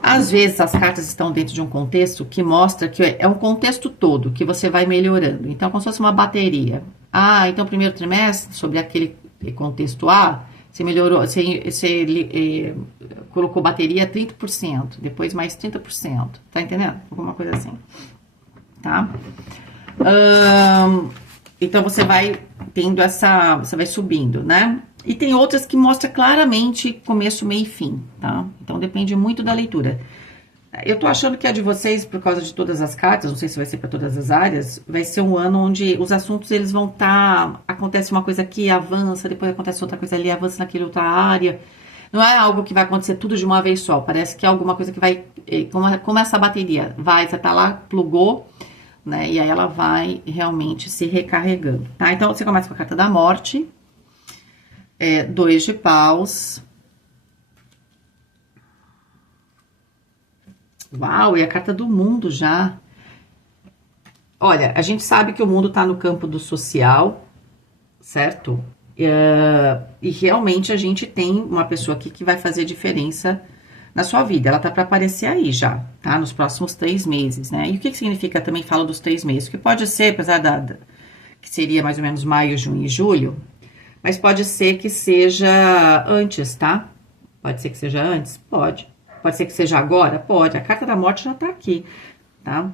Às vezes as cartas estão dentro de um contexto que mostra que é um contexto todo, que você vai melhorando. Então, como se fosse uma bateria. Então primeiro trimestre, sobre aquele contexto A, você melhorou, você colocou bateria 30%, depois mais 30%, tá entendendo? Alguma coisa assim, tá? Então, você vai tendo você vai subindo, né? E tem outras que mostram claramente começo, meio e fim, tá? Então, depende muito da leitura. Eu tô achando que a de vocês, por causa de todas as cartas, não sei se vai ser para todas as áreas, vai ser um ano onde os assuntos, eles vão acontece uma coisa aqui, avança, depois acontece outra coisa ali, avança naquela outra área. Não é algo que vai acontecer tudo de uma vez só, parece que é alguma coisa que vai, como essa bateria, você tá lá, plugou, né, e aí ela vai realmente se recarregando, tá? Então, você começa com a carta da morte, 2 de paus. Uau, e a carta do mundo já. Olha, a gente sabe que o mundo tá no campo do social, certo? E realmente a gente tem uma pessoa aqui que vai fazer diferença na sua vida. Ela tá para aparecer aí já, tá? Nos próximos 3 meses, né? E o que significa também, fala dos 3 meses? Que pode ser, apesar que seria mais ou menos maio, junho e julho, mas pode ser que seja antes, tá? Pode ser que seja antes? Pode. Pode ser que seja agora? Pode. A carta da morte já tá aqui, tá?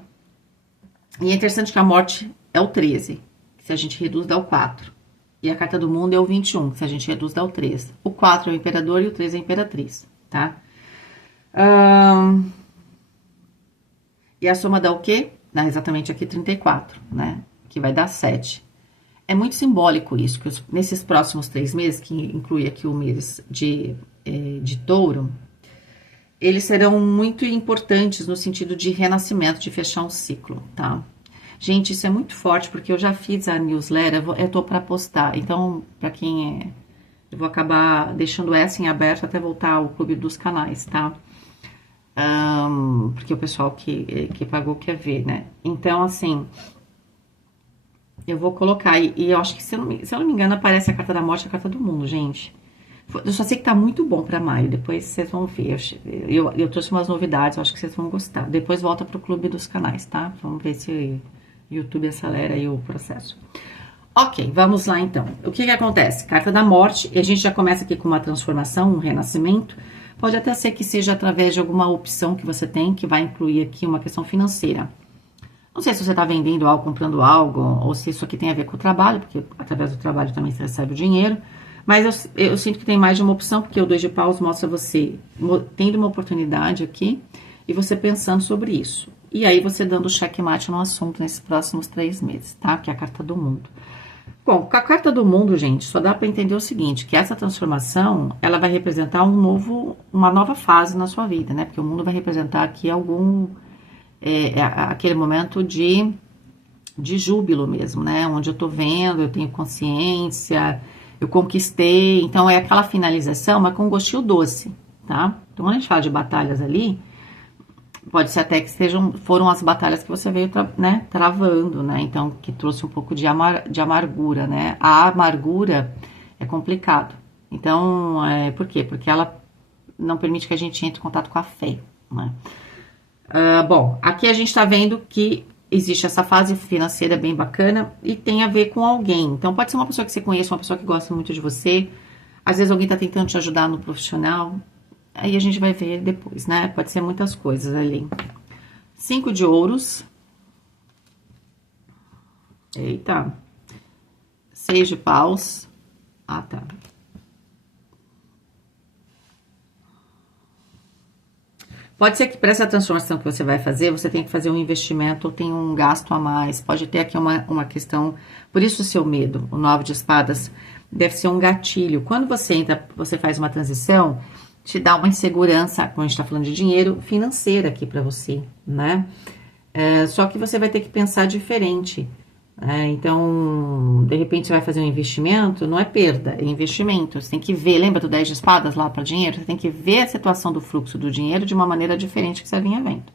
E é interessante que a morte é o 13, que se a gente reduz dá o 4. E a carta do mundo é o 21, que se a gente reduz dá o 3. O 4 é o imperador e o 3 é a imperatriz, tá? E a soma dá o quê? Dá exatamente aqui 34, né? Que vai dar 7. É muito simbólico isso, que nesses próximos 3 meses, que inclui aqui o mês de touro, eles serão muito importantes no sentido de renascimento, de fechar um ciclo, tá? Gente, isso é muito forte, porque eu já fiz a newsletter, eu tô para postar, então, para quem eu vou acabar deixando essa em aberto até voltar ao clube dos canais, tá? Porque o pessoal que pagou quer ver, né? Então, assim, eu vou colocar, e eu acho que, se eu não me engano, aparece a carta da morte e a carta do mundo, gente. Eu só sei que tá muito bom pra maio, depois vocês vão ver. Eu trouxe umas novidades, eu acho que vocês vão gostar. Depois volta pro clube dos canais, tá? Vamos ver se o YouTube acelera aí o processo. Ok, vamos lá então. O que acontece? Carta da morte, e a gente já começa aqui com uma transformação, um renascimento. Pode até ser que seja através de alguma opção que você tem, que vai incluir aqui uma questão financeira. Não sei se você está vendendo algo, comprando algo, ou se isso aqui tem a ver com o trabalho, porque através do trabalho também você recebe o dinheiro. Mas eu sinto que tem mais de uma opção, porque o 2 de paus mostra você tendo uma oportunidade aqui e você pensando sobre isso. E aí você dando checkmate no assunto nesses próximos 3 meses, tá? Que é a carta do mundo. Bom, com a carta do mundo, gente, só dá para entender o seguinte, que essa transformação, ela vai representar uma nova fase na sua vida, né? Porque o mundo vai representar aqui aquele momento de júbilo mesmo, né? Onde eu tô vendo, eu tenho consciência, eu conquistei. Então, é aquela finalização, mas com um gostinho doce, tá? Então, quando a gente fala de batalhas ali, pode ser até que foram as batalhas que você veio, né, travando, né? Então, que trouxe um pouco de amargura, né? A amargura é complicado. Então, por quê? Porque ela não permite que a gente entre em contato com a fé, né? Bom, aqui a gente tá vendo que existe essa fase financeira bem bacana e tem a ver com alguém. Então, pode ser uma pessoa que você conhece, uma pessoa que gosta muito de você. Às vezes alguém tá tentando te ajudar no profissional. Aí a gente vai ver depois, né? Pode ser muitas coisas ali. 5 de ouros. Eita. 6 de paus. Ah, tá. Pode ser que para essa transformação que você vai fazer, você tem que fazer um investimento ou tem um gasto a mais. Pode ter aqui uma questão. Por isso o seu medo, o 9 de espadas, deve ser um gatilho. Quando você faz uma transição, te dá uma insegurança, quando a gente tá falando de dinheiro, financeira aqui para você, né? Só que você vai ter que pensar diferente. Então, de repente você vai fazer um investimento, não é perda, é investimento. Você tem que ver, lembra do 10 de espadas lá para dinheiro? Você tem que ver a situação do fluxo do dinheiro de uma maneira diferente que você vinha vendo,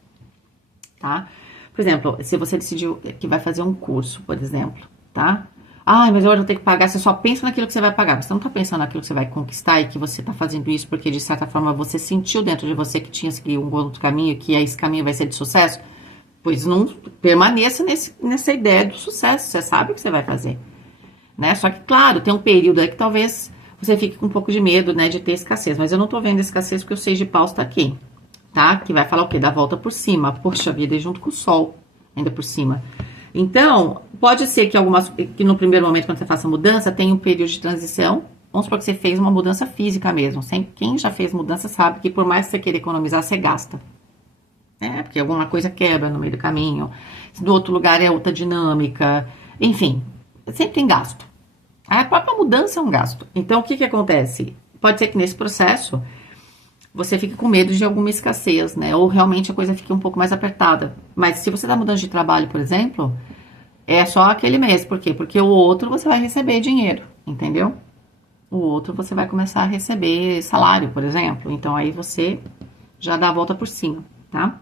tá? Por exemplo, se você decidiu que vai fazer um curso, por exemplo, tá? Mas agora eu vou ter que pagar, você só pensa naquilo que você vai pagar, você não tá pensando naquilo que você vai conquistar e que você tá fazendo isso porque, de certa forma, você sentiu dentro de você que tinha seguido um outro caminho, que esse caminho vai ser de sucesso. Pois não permaneça nessa ideia do sucesso, você sabe o que você vai fazer, né? Só que, claro, tem um período aí que talvez você fique com um pouco de medo, né, de ter escassez, mas eu não tô vendo escassez porque o 6 de paus tá aqui, tá? Que vai falar o quê? Da volta por cima, poxa vida, e junto com o sol, ainda por cima. Então, pode ser que no primeiro momento, quando você faça a mudança, tenha um período de transição. Vamos supor que você fez uma mudança física mesmo. Quem já fez mudança sabe que por mais que você queira economizar, você gasta. Porque alguma coisa quebra no meio do caminho. Do outro lugar é outra dinâmica. Enfim, sempre tem gasto. A própria mudança é um gasto. Então, o que acontece? Pode ser que nesse processo você fique com medo de alguma escassez, né? Ou realmente a coisa fique um pouco mais apertada. Mas se você está mudando de trabalho, por exemplo, é só aquele mês. Por quê? Porque o outro você vai receber dinheiro, entendeu? O outro você vai começar a receber salário, por exemplo. Então, aí você já dá a volta por cima, tá?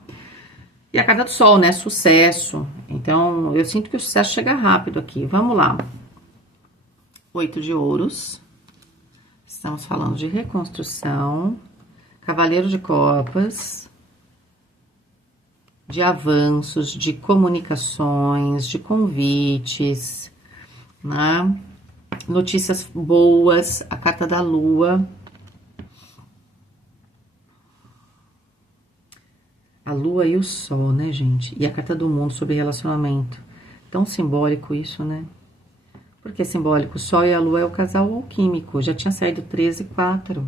E a carta do sol, né? Sucesso. Então, eu sinto que o sucesso chega rápido aqui. Vamos lá. 8 de ouros. Estamos falando de reconstrução. Cavaleiro de copas. De avanços, de comunicações, de convites, né? Notícias boas, a carta da lua. A lua e o sol, né, gente? E a carta do mundo sobre relacionamento. Tão simbólico isso, né? Por que simbólico? O sol e a lua é o casal alquímico. Já tinha saído 13 e 4.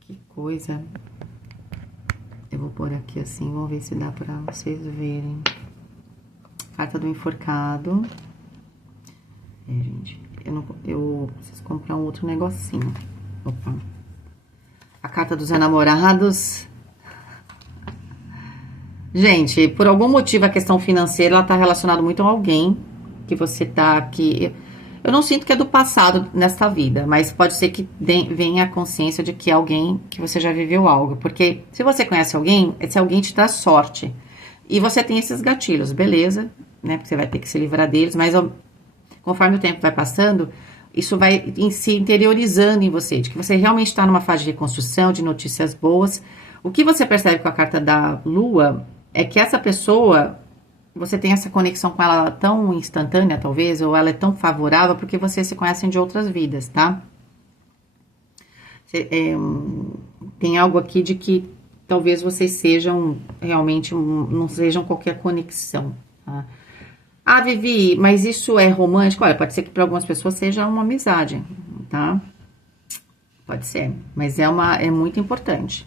Que coisa. Eu vou pôr aqui assim, vamos ver se dá pra vocês verem. Carta do enforcado. Gente, eu preciso comprar um outro negocinho. Opa. A carta dos enamorados. Gente, por algum motivo a questão financeira, ela tá relacionada muito a alguém que você tá aqui. Eu não sinto que é do passado nesta vida, mas pode ser que venha a consciência de que é alguém que você já viveu algo. Porque se você conhece alguém, esse alguém te traz sorte. E você tem esses gatilhos, beleza, né? Porque você vai ter que se livrar deles, mas conforme o tempo vai passando, isso vai se interiorizando em você, de que você realmente está numa fase de reconstrução, de notícias boas. O que você percebe com a carta da lua é que essa pessoa, você tem essa conexão com ela tão instantânea, talvez, ou ela é tão favorável, porque vocês se conhecem de outras vidas, tá? Tem algo aqui de que talvez vocês sejam realmente, não sejam qualquer conexão, tá? Ah, Vivi, mas isso é romântico? Olha, pode ser que para algumas pessoas seja uma amizade, tá? Pode ser, mas é muito importante.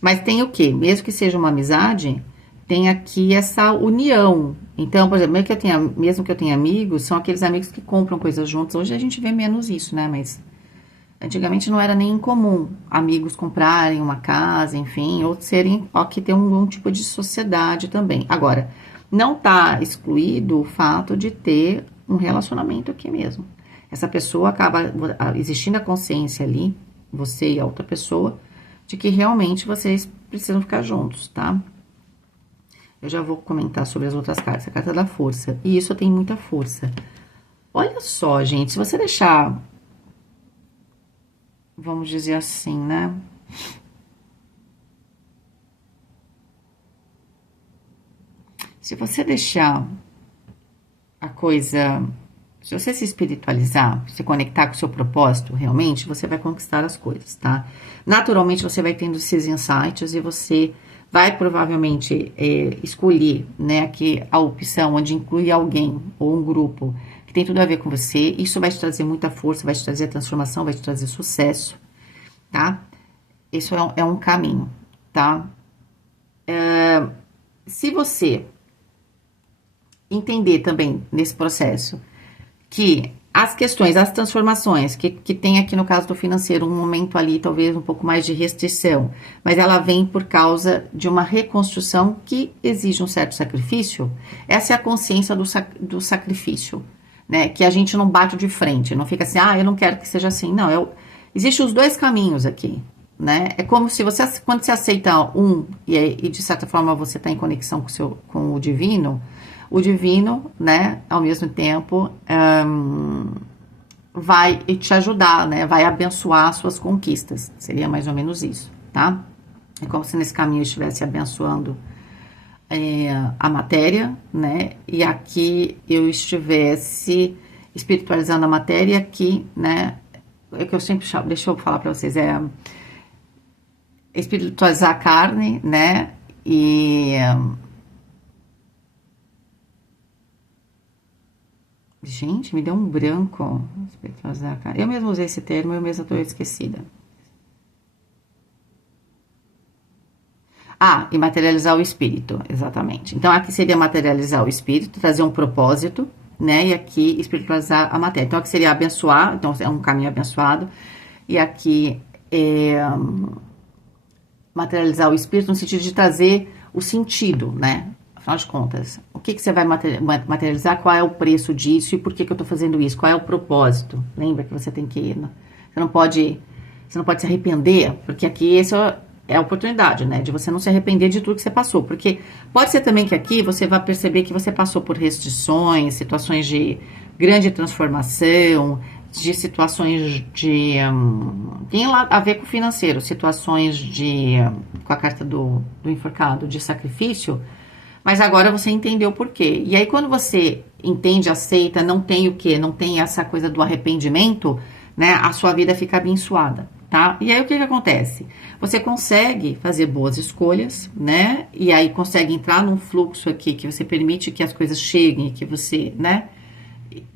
Mas tem o quê? Mesmo que seja uma amizade, tem aqui essa união. Então, por exemplo, mesmo que eu tenha amigos, são aqueles amigos que compram coisas juntos. Hoje a gente vê menos isso, né? Mas antigamente não era nem incomum amigos comprarem uma casa, enfim, ou serem, ó, que tem um tipo de sociedade também. Agora, não tá excluído o fato de ter um relacionamento aqui mesmo. Essa pessoa acaba existindo a consciência ali, você e a outra pessoa, de que realmente vocês precisam ficar juntos, tá? Eu já vou comentar sobre as outras cartas. A carta da força. E isso tem muita força. Olha só, gente. Se você deixar... Vamos dizer assim, né? Se você deixar a coisa... Se você se espiritualizar, se conectar com o seu propósito, realmente, você vai conquistar as coisas, tá? Naturalmente, você vai tendo esses insights e você... vai provavelmente escolher, né, aqui a opção onde inclui alguém ou um grupo que tem tudo a ver com você. Isso vai te trazer muita força, vai te trazer transformação, vai te trazer sucesso, tá? Isso é um caminho, tá? Se você entender também nesse processo que as questões, as transformações que tem aqui no caso do financeiro, um momento ali talvez um pouco mais de restrição, mas ela vem por causa de uma reconstrução que exige um certo sacrifício. Essa é a consciência do sacrifício, né? Que a gente não bate de frente, não fica assim, ah, eu não quero que seja assim. Não, existem os dois caminhos aqui, né? É como se você, quando você aceita um e de certa forma você está em conexão com o divino, né, ao mesmo tempo, vai te ajudar, né, vai abençoar as suas conquistas. Seria mais ou menos isso, tá? É como se nesse caminho eu estivesse abençoando a matéria, né, e aqui eu estivesse espiritualizando a matéria, e aqui, né, é que eu sempre chamo, deixa eu falar pra vocês, espiritualizar a carne, né, e... Gente, me deu um branco. Eu mesmo usei esse termo, eu mesma estou esquecida. Ah, e materializar o espírito, exatamente. Então, aqui seria materializar o espírito, trazer um propósito, né? E aqui espiritualizar a matéria. Então, aqui seria abençoar, então é um caminho abençoado. E aqui materializar o espírito no sentido de trazer o sentido, né? Afinal de contas, o que você vai materializar, qual é o preço disso e por que eu tô fazendo isso, qual é o propósito? Lembra que você tem que ir, você não pode se arrepender, porque aqui esse é a oportunidade, né? De você não se arrepender de tudo que você passou. Porque pode ser também que aqui você vai perceber que você passou por restrições, situações de grande transformação, de situações de... tem lá a ver com o financeiro, situações de... com a carta do enforcado, de sacrifício, mas agora você entendeu por quê. E aí quando você entende, aceita, não tem o quê? Não tem essa coisa do arrependimento, né? A sua vida fica abençoada, tá? E aí o que acontece? Você consegue fazer boas escolhas, né? E aí consegue entrar num fluxo aqui que você permite que as coisas cheguem, que você, né?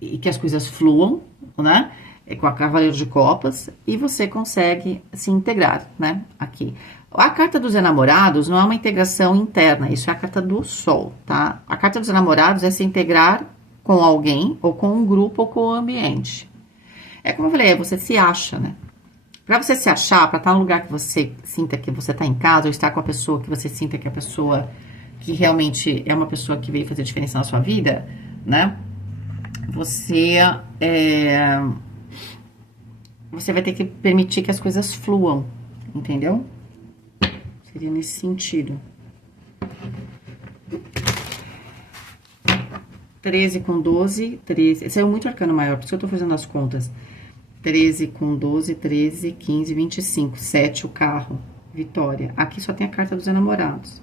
E que as coisas fluam, né? Com a Cavaleiro de Copas, e você consegue se integrar, né? Aqui. A carta dos enamorados não é uma integração interna, isso é a carta do Sol, tá? A carta dos enamorados é se integrar com alguém, ou com um grupo, ou com o ambiente. É como eu falei, você se acha, né? Pra você se achar, pra estar num lugar que você sinta que você tá em casa, ou estar com a pessoa que você sinta que é a pessoa que realmente é uma pessoa que veio fazer diferença na sua vida, né? Você vai ter que permitir que as coisas fluam, entendeu? Seria nesse sentido. 13 com 12, 13. Saiu muito arcano maior, por isso que eu tô fazendo as contas. 13 com 12, 13, 15, 25. 7 o carro. Vitória. Aqui só tem a carta dos enamorados.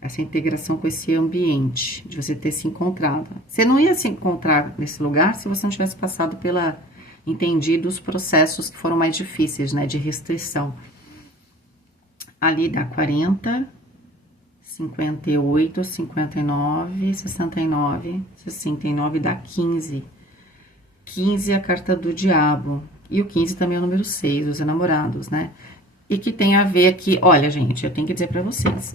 Essa integração com esse ambiente, de você ter se encontrado. Você não ia se encontrar nesse lugar se você não tivesse passado pela... entendido os processos que foram mais difíceis, né? De restrição. Ali dá 40, 58, 59, 69, 69 dá 15. 15 é a carta do diabo. E o 15 também é o número 6, os enamorados, né? E que tem a ver aqui... Olha, gente, eu tenho que dizer pra vocês.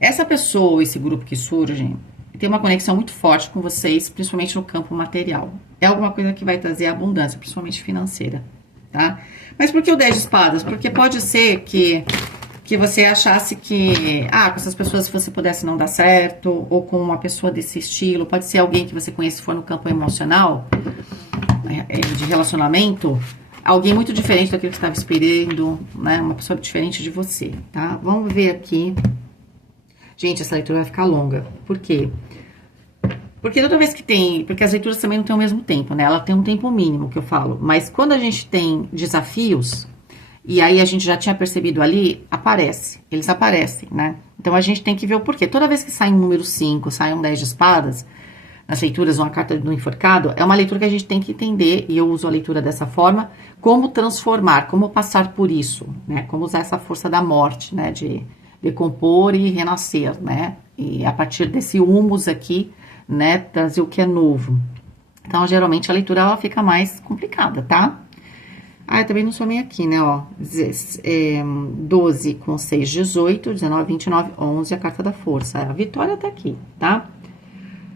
Essa pessoa, esse grupo que surge, tem uma conexão muito forte com vocês, principalmente no campo material. É alguma coisa que vai trazer abundância, principalmente financeira, tá? Mas por que o 10 de espadas? Porque pode ser que você achasse que, com essas pessoas, se você pudesse não dar certo, ou com uma pessoa desse estilo, pode ser alguém que você conhece, se for no campo emocional, de relacionamento, alguém muito diferente daquilo que você estava esperando, né? Uma pessoa diferente de você, tá? Vamos ver aqui. Gente, essa leitura vai ficar longa. Por quê? Porque toda vez que tem... Porque as leituras também não têm o mesmo tempo, né? Ela tem um tempo mínimo, que eu falo. Mas quando a gente tem desafios, e aí a gente já tinha percebido ali, eles aparecem, né? Então a gente tem que ver o porquê. Toda vez que sai um número 5, sai um 10 de espadas, nas leituras, uma carta do enforcado, é uma leitura que a gente tem que entender, e eu uso a leitura dessa forma, como transformar, como passar por isso, né? Como usar essa força da morte, né? De decompor e renascer, né? E a partir desse humus aqui, né? Trazer o que é novo. Então, geralmente, a leitura ela fica mais complicada, tá? Eu também não somei aqui, né? Ó, 12 com 6, 18, 19, 29, 11, a carta da força. A vitória tá aqui, tá?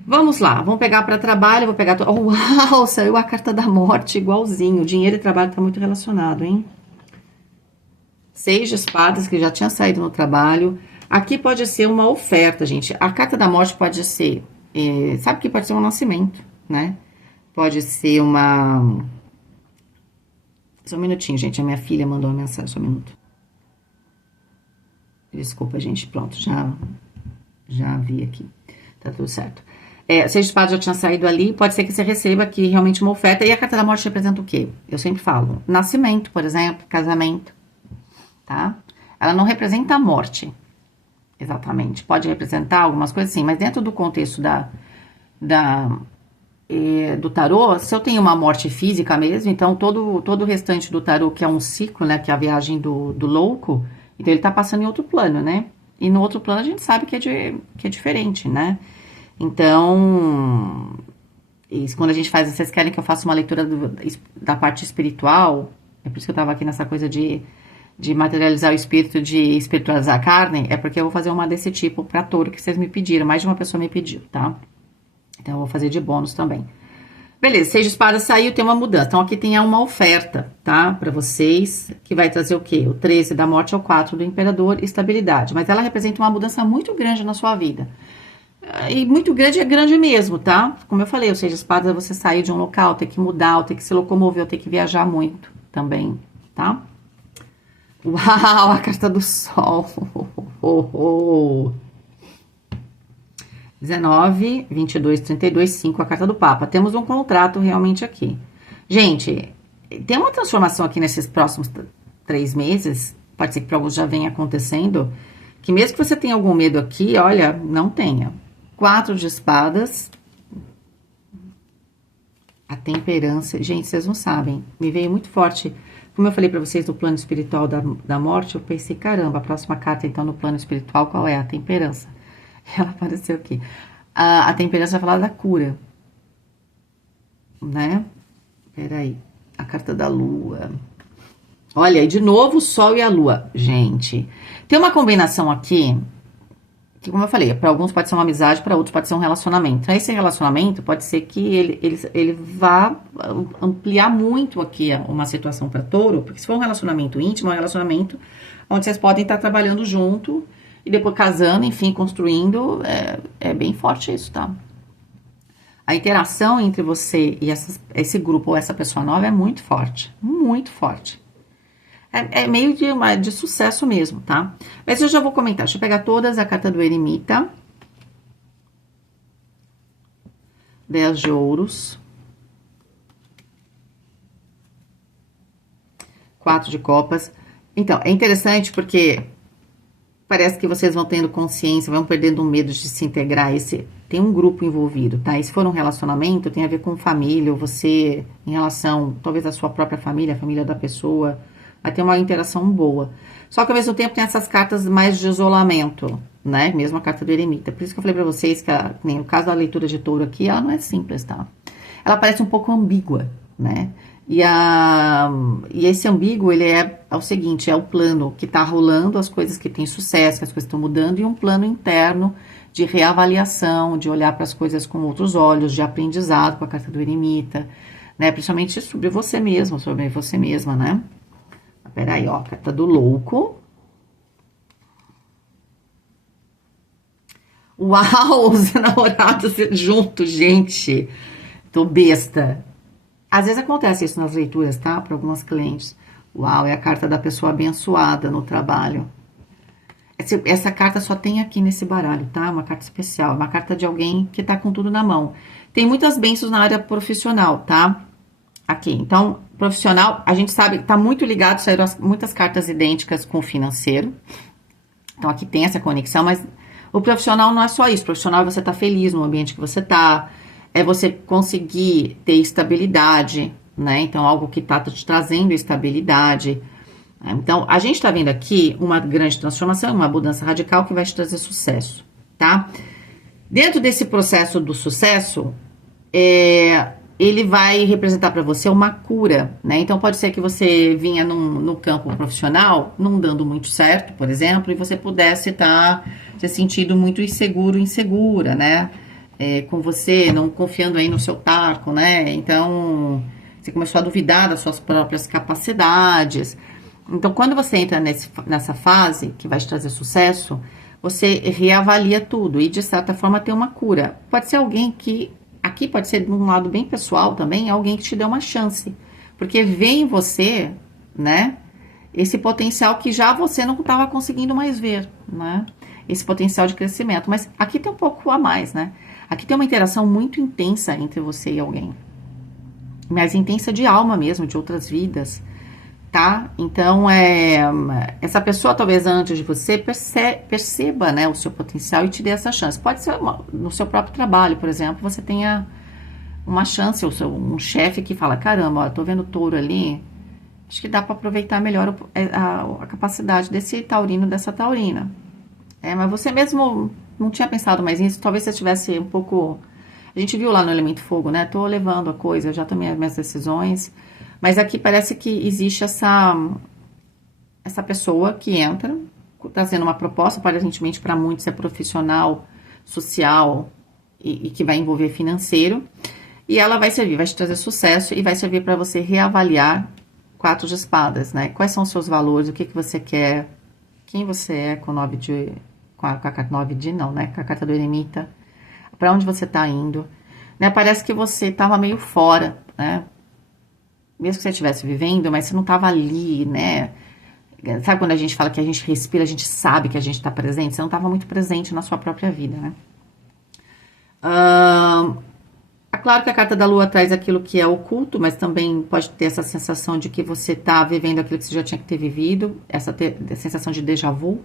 Vamos lá, vamos pegar para trabalho, vou pegar... Uau, saiu a carta da morte igualzinho. Dinheiro e trabalho tá muito relacionado, hein? 6 de espadas, que já tinha saído no trabalho. Aqui pode ser uma oferta, gente. A carta da morte pode ser... sabe que pode ser um nascimento, né? Pode ser uma... Só um minutinho, gente. A minha filha mandou uma mensagem, só um minuto. Desculpa, gente. Pronto, já vi aqui. Tá tudo certo. 6 de espadas já tinha saído ali. Pode ser que você receba aqui realmente uma oferta. E a carta da morte representa o quê? Eu sempre falo. Nascimento, por exemplo. Casamento. Tá? Ela não representa a morte, exatamente. Pode representar algumas coisas, sim, mas dentro do contexto do tarô, se eu tenho uma morte física mesmo, então todo o restante do tarô, que é um ciclo, né, que é a viagem do louco, então ele tá passando em outro plano, né? E no outro plano a gente sabe que é diferente, né? Então, quando a gente faz, vocês querem que eu faça uma leitura da parte espiritual, é por isso que eu tava aqui nessa coisa de materializar o espírito, de espiritualizar a carne, é porque eu vou fazer uma desse tipo pra touro que vocês me pediram. Mais de uma pessoa me pediu, tá? Então, eu vou fazer de bônus também. Beleza, 6 de espadas saiu, tem uma mudança. Então, aqui tem uma oferta, tá? Pra vocês, que vai trazer o quê? O 13 da morte ao 4 do imperador, estabilidade. Mas ela representa uma mudança muito grande na sua vida. E muito grande é grande mesmo, tá? Como eu falei, o 6 de espadas é você sair de um local, ter que mudar, ou ter que se locomover, ou ter que viajar muito também, tá? Uau, a carta do sol. Oh, oh. 19, 22, 32, 5, a carta do Papa. Temos um contrato realmente aqui. Gente, tem uma transformação aqui nesses próximos 3 meses, pode ser que para alguns já venha acontecendo, que mesmo que você tenha algum medo aqui, olha, não tenha. 4 de espadas, a temperança. Gente, vocês não sabem, me veio muito forte. Como eu falei para vocês do plano espiritual da morte, eu pensei, caramba, a próxima carta então no plano espiritual, qual é? A temperança. Ela apareceu aqui. A temperança vai falar da cura, né? Peraí, a carta da lua. Olha, e de novo o sol e a lua. Gente, tem uma combinação aqui, que como eu falei, para alguns pode ser uma amizade, para outros pode ser um relacionamento. Então, esse relacionamento pode ser que ele vá ampliar muito aqui uma situação para touro, porque se for um relacionamento íntimo, é um relacionamento onde vocês podem estar trabalhando junto, e depois casando, enfim, construindo, é bem forte isso, tá? A interação entre você e esse grupo ou essa pessoa nova é muito forte, muito forte. É meio de sucesso mesmo, tá? Mas eu já vou comentar, deixa eu pegar todas, a carta do eremita. 10 de ouros. 4 de copas. Então, é interessante porque parece que vocês vão tendo consciência, vão perdendo o medo de se integrar. Tem um grupo envolvido, tá? E se for um relacionamento, tem a ver com família, ou você, em relação, talvez, à sua própria família, a família da pessoa, vai ter uma interação boa. Só que, ao mesmo tempo, tem essas cartas mais de isolamento, né? Mesmo a carta do eremita. Por isso que eu falei pra vocês que, no caso da leitura de touro aqui, ela não é simples, tá? Ela parece um pouco ambígua, né? E esse ambíguo, ele é o seguinte, é o plano que tá rolando, as coisas que têm sucesso, que as coisas estão mudando, e um plano interno de reavaliação, de olhar para as coisas com outros olhos, de aprendizado com a carta do eremita, né? Principalmente sobre você mesmo, sobre você mesma, né? Peraí, ó, a carta do louco. Uau, os namorados juntos, gente. Tô besta. Às vezes acontece isso nas leituras, tá? Para algumas clientes. Uau, é a carta da pessoa abençoada no trabalho. Essa carta só tem aqui nesse baralho, tá? Uma carta especial. É uma carta de alguém que tá com tudo na mão. Tem muitas bênçãos na área profissional, tá? Aqui, então, profissional, a gente sabe, tá muito ligado, saíram muitas cartas idênticas com o financeiro. Então, aqui tem essa conexão, mas o profissional não é só isso. O profissional é você estar feliz no ambiente que você tá, é você conseguir ter estabilidade, né? Então, algo que tá te trazendo estabilidade. Então, a gente tá vendo aqui uma grande transformação, uma mudança radical que vai te trazer sucesso, tá? Dentro desse processo do sucesso, ele vai representar para você uma cura, né? Então, pode ser que você vinha no campo profissional, não dando muito certo, por exemplo, e você pudesse estar se sentindo muito inseguro, insegura, né? Com você, não confiando aí no seu taco, né? Então, você começou a duvidar das suas próprias capacidades. Então, quando você entra nessa fase, que vai te trazer sucesso, você reavalia tudo e, de certa forma, tem uma cura. Pode ser alguém que... Aqui pode ser de um lado bem pessoal também, alguém que te deu uma chance. Porque vê em você, né, esse potencial que já você não estava conseguindo mais ver, né? Esse potencial de crescimento. Mas aqui tem um pouco a mais, né? Aqui tem uma interação muito intensa entre você e alguém. Mas intensa de alma mesmo, de outras vidas, tá? Então, essa pessoa, talvez antes de você, perceba, né, o seu potencial e te dê essa chance. Pode ser no seu próprio trabalho, por exemplo, você tenha uma chance, ou um chefe que fala, caramba, ó, tô vendo touro ali, acho que dá para aproveitar melhor a capacidade desse taurino, dessa taurina. Mas você mesmo não tinha pensado mais nisso, talvez você tivesse um pouco... A gente viu lá no Elemento Fogo, né? Tô levando a coisa, já tomei as minhas decisões... Mas aqui parece que existe essa pessoa que entra, trazendo uma proposta, aparentemente para muitos é profissional, social e que vai envolver financeiro. E ela vai servir, vai te trazer sucesso e vai servir para você reavaliar 4 de espadas, né? Quais são os seus valores, o que você quer, quem você é com a carta 9 de não, né? Com a carta do eremita, para onde você tá indo, né? Parece que você estava meio fora, né? Mesmo que você estivesse vivendo, mas você não estava ali, né? Sabe quando a gente fala que a gente respira, a gente sabe que a gente está presente? Você não estava muito presente na sua própria vida, né? É claro que a carta da lua traz aquilo que é oculto, mas também pode ter essa sensação de que você está vivendo aquilo que você já tinha que ter vivido, essa sensação de déjà vu,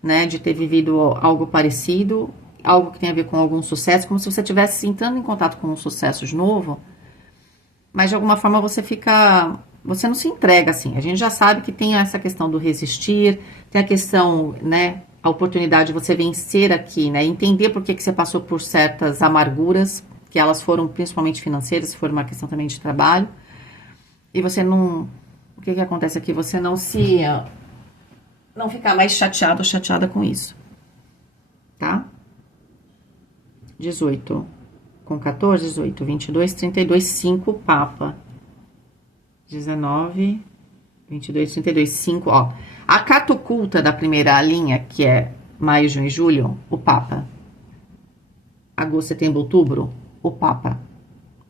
né? De ter vivido algo parecido, algo que tem a ver com algum sucesso, como se você estivesse entrando em contato com um sucesso de novo, mas de alguma forma você não se entrega assim. A gente já sabe que tem essa questão do resistir, tem a questão, né, a oportunidade de você vencer aqui, né, entender por que você passou por certas amarguras, que elas foram principalmente financeiras, se for uma questão também de trabalho, e você não, o que acontece aqui? Você não ficar mais chateado ou chateada com isso, tá? 18 com 14, 18, 22, 32, 5, Papa. 19, 22, 32, 5, ó. A carta oculta da primeira linha, que é maio, junho e julho, o Papa. Agosto, setembro, outubro, o Papa.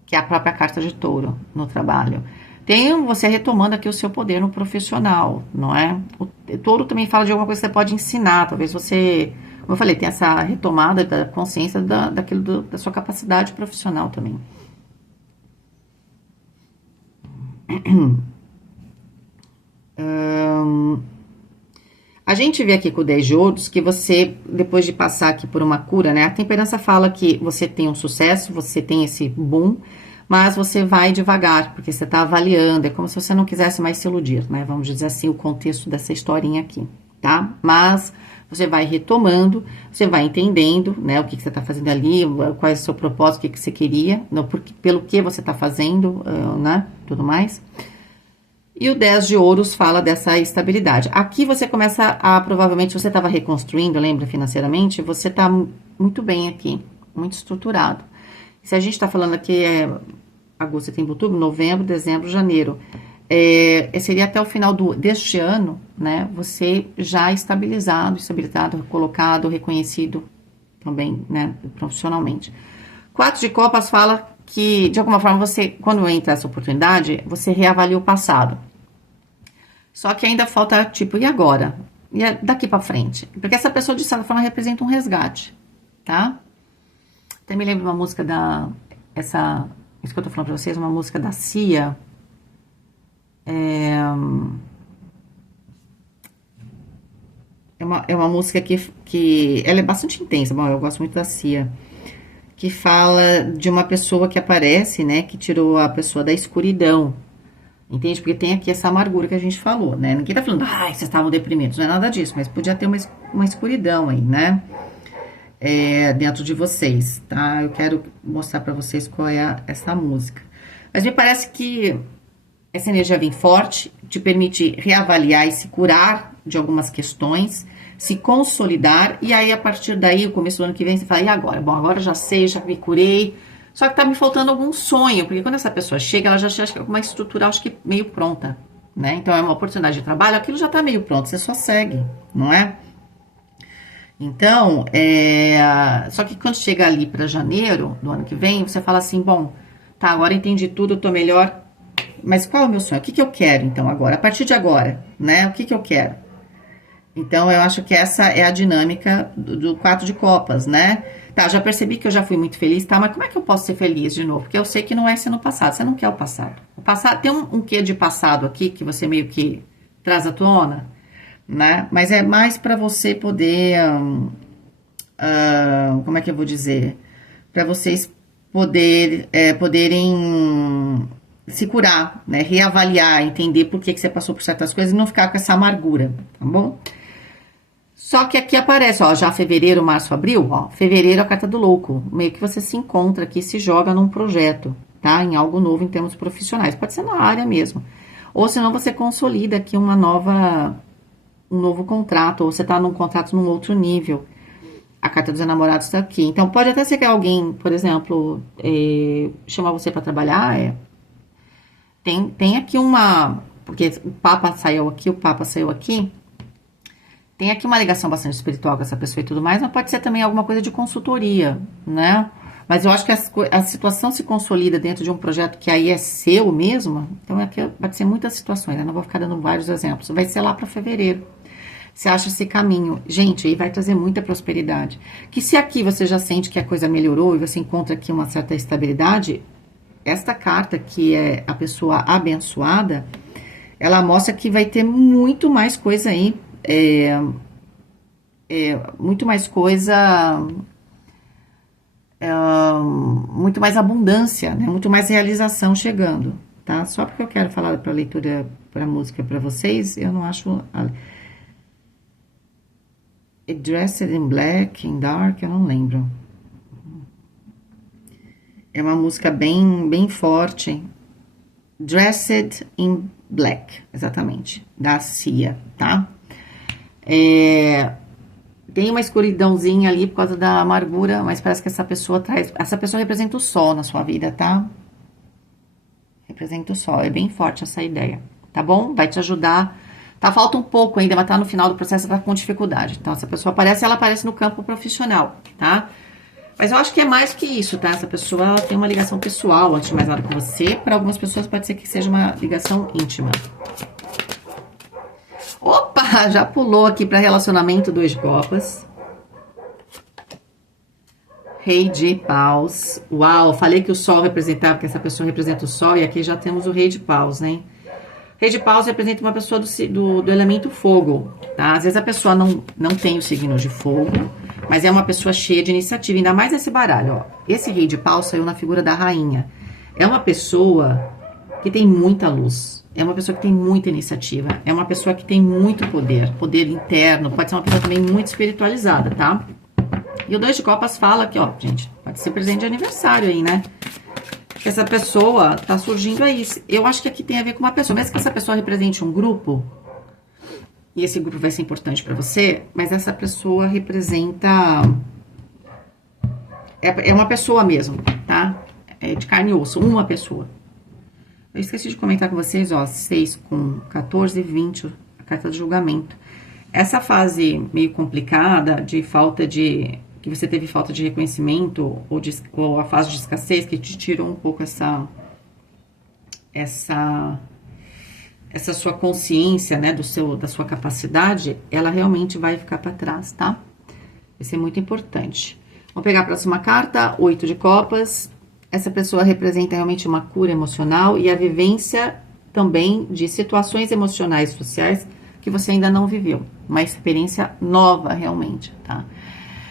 Que é a própria carta de touro no trabalho. Tem você retomando aqui o seu poder no profissional, não é? O touro também fala de alguma coisa que você pode ensinar. Talvez você, como eu falei, tem essa retomada da consciência daquilo da sua capacidade profissional também. A gente vê aqui com o 10 de ouros que você, depois de passar aqui por uma cura, né? A temperança fala que você tem um sucesso, você tem esse boom, mas você vai devagar, porque você tá avaliando, é como se você não quisesse mais se iludir, né? Vamos dizer assim, o contexto dessa historinha aqui, tá? Mas você vai retomando, você vai entendendo, né? O que você tá fazendo ali, qual é o seu propósito, o que você queria, pelo que você tá fazendo, né? Tudo mais. E o 10 de ouros fala dessa estabilidade. Aqui você começa provavelmente, você estava reconstruindo, lembra, financeiramente, você está muito bem aqui, muito estruturado. Se a gente está falando aqui agosto, setembro, outubro, novembro, dezembro, janeiro, seria até o final deste ano, né, você já estabilizado, colocado, reconhecido também, né, profissionalmente. 4 de copas fala que, de alguma forma, você, quando entra essa oportunidade, você reavalia o passado. Só que ainda falta, tipo, e agora? E daqui pra frente? Porque essa pessoa, de certa forma, representa um resgate, tá? Até me lembro uma música isso que eu tô falando pra vocês, uma música da Cia. É uma música que ela é bastante intensa, bom, eu gosto muito da Cia, que fala de uma pessoa que aparece, né, que tirou a pessoa da escuridão, entende? Porque tem aqui essa amargura que a gente falou, né? Ninguém tá falando, vocês estavam deprimidos, não é nada disso, mas podia ter uma escuridão aí, né? Dentro de vocês, tá? Eu quero mostrar pra vocês qual é essa música. Mas me parece que essa energia vem forte, te permite reavaliar e se curar de algumas questões, se consolidar, e aí a partir daí, o começo do ano que vem, você fala, e agora? Bom, agora já sei, já me curei, só que tá me faltando algum sonho, porque quando essa pessoa chega, ela já chega com uma estrutura, acho que meio pronta, né? Então é uma oportunidade de trabalho, aquilo já tá meio pronto, você só segue, não é? Então, só que quando chega ali para janeiro do ano que vem, você fala assim, bom, tá, agora entendi tudo, eu tô melhor, mas qual é o meu sonho? O que que eu quero, então, agora? A partir de agora, né? O que que eu quero? Então, eu acho que essa é a dinâmica do 4 de copas, né? Tá, já percebi que eu já fui muito feliz, tá? Mas como é que eu posso ser feliz de novo? Porque eu sei que não é ser no passado, você não quer o passado. O passado tem um quê de passado aqui, que você meio que traz à tona, né? Mas é mais para você poder, como é que eu vou dizer? Para vocês poderem se curar, né? Reavaliar, entender por que você passou por certas coisas e não ficar com essa amargura, tá bom? Só que aqui aparece, ó, já fevereiro, março, abril, ó, fevereiro é a carta do louco, meio que você se encontra aqui, se joga num projeto, tá? Em algo novo em termos profissionais, pode ser na área mesmo. Ou senão você consolida aqui um novo contrato, ou você tá num contrato num outro nível. A carta dos enamorados tá aqui. Então, pode até ser que alguém, por exemplo, chamar você para trabalhar, tem aqui porque o Papa saiu aqui, tem aqui uma ligação bastante espiritual com essa pessoa e tudo mais, mas pode ser também alguma coisa de consultoria, né? Mas eu acho que a situação se consolida dentro de um projeto que aí é seu mesmo. Então, aqui pode ser muitas situações, né? Não vou ficar dando vários exemplos. Vai ser lá para fevereiro. Você acha esse caminho. Gente, aí vai trazer muita prosperidade. Que se aqui você já sente que a coisa melhorou e você encontra aqui uma certa estabilidade, esta carta, que é a pessoa abençoada, ela mostra que vai ter muito mais coisa aí. Muito mais coisa. Muito mais abundância, né? Muito mais realização chegando, tá? Só porque eu quero falar para leitura, para música para vocês, eu não acho. Dressed in Black, in Dark, eu não lembro. É uma música bem forte. Dressed in Black, exatamente, da Cia, tá? Tem uma escuridãozinha ali por causa da amargura, mas parece que essa pessoa traz... Essa pessoa representa o sol na sua vida, tá? Representa o sol, é bem forte essa ideia, tá bom? Vai te ajudar. Tá, falta um pouco ainda, mas tá no final do processo, tá com dificuldade. Então, essa pessoa aparece, ela aparece no campo profissional, tá? Mas eu acho que é mais que isso, tá? Essa pessoa, ela tem uma ligação pessoal, antes de mais nada, com você. Para algumas pessoas pode ser que seja uma ligação íntima. Opa, já pulou aqui para relacionamento, 2 de copas. Rei de paus. Uau, falei que o sol representava, que essa pessoa representa o sol, e aqui já temos o rei de paus, né? Rei de paus representa uma pessoa do elemento fogo, tá? Às vezes a pessoa não tem o signo de fogo, mas é uma pessoa cheia de iniciativa, ainda mais esse baralho, ó. Esse rei de paus saiu na figura da rainha. É uma pessoa que tem muita luz. É uma pessoa que tem muita iniciativa. É uma pessoa que tem muito poder. Poder interno. Pode ser uma pessoa também muito espiritualizada, tá? E o 2 de copas fala aqui, ó, gente. Pode ser presente de aniversário aí, né? Que essa pessoa tá surgindo aí. Eu acho que aqui tem a ver com uma pessoa. Mesmo que essa pessoa represente um grupo, e esse grupo vai ser importante pra você, mas essa pessoa representa... É uma pessoa mesmo, tá? É de carne e osso. Uma pessoa. Eu esqueci de comentar com vocês, ó, 6 com 14 e 20, a carta do julgamento. Essa fase meio complicada de falta de... que você teve falta de reconhecimento, ou a fase de escassez, que te tirou um pouco essa sua consciência, né, da sua capacidade, ela realmente vai ficar para trás, tá? Vai ser muito importante. Vamos pegar a próxima carta, 8 de copas. Essa pessoa representa realmente uma cura emocional e a vivência também de situações emocionais e sociais que você ainda não viveu. Uma experiência nova, realmente, tá?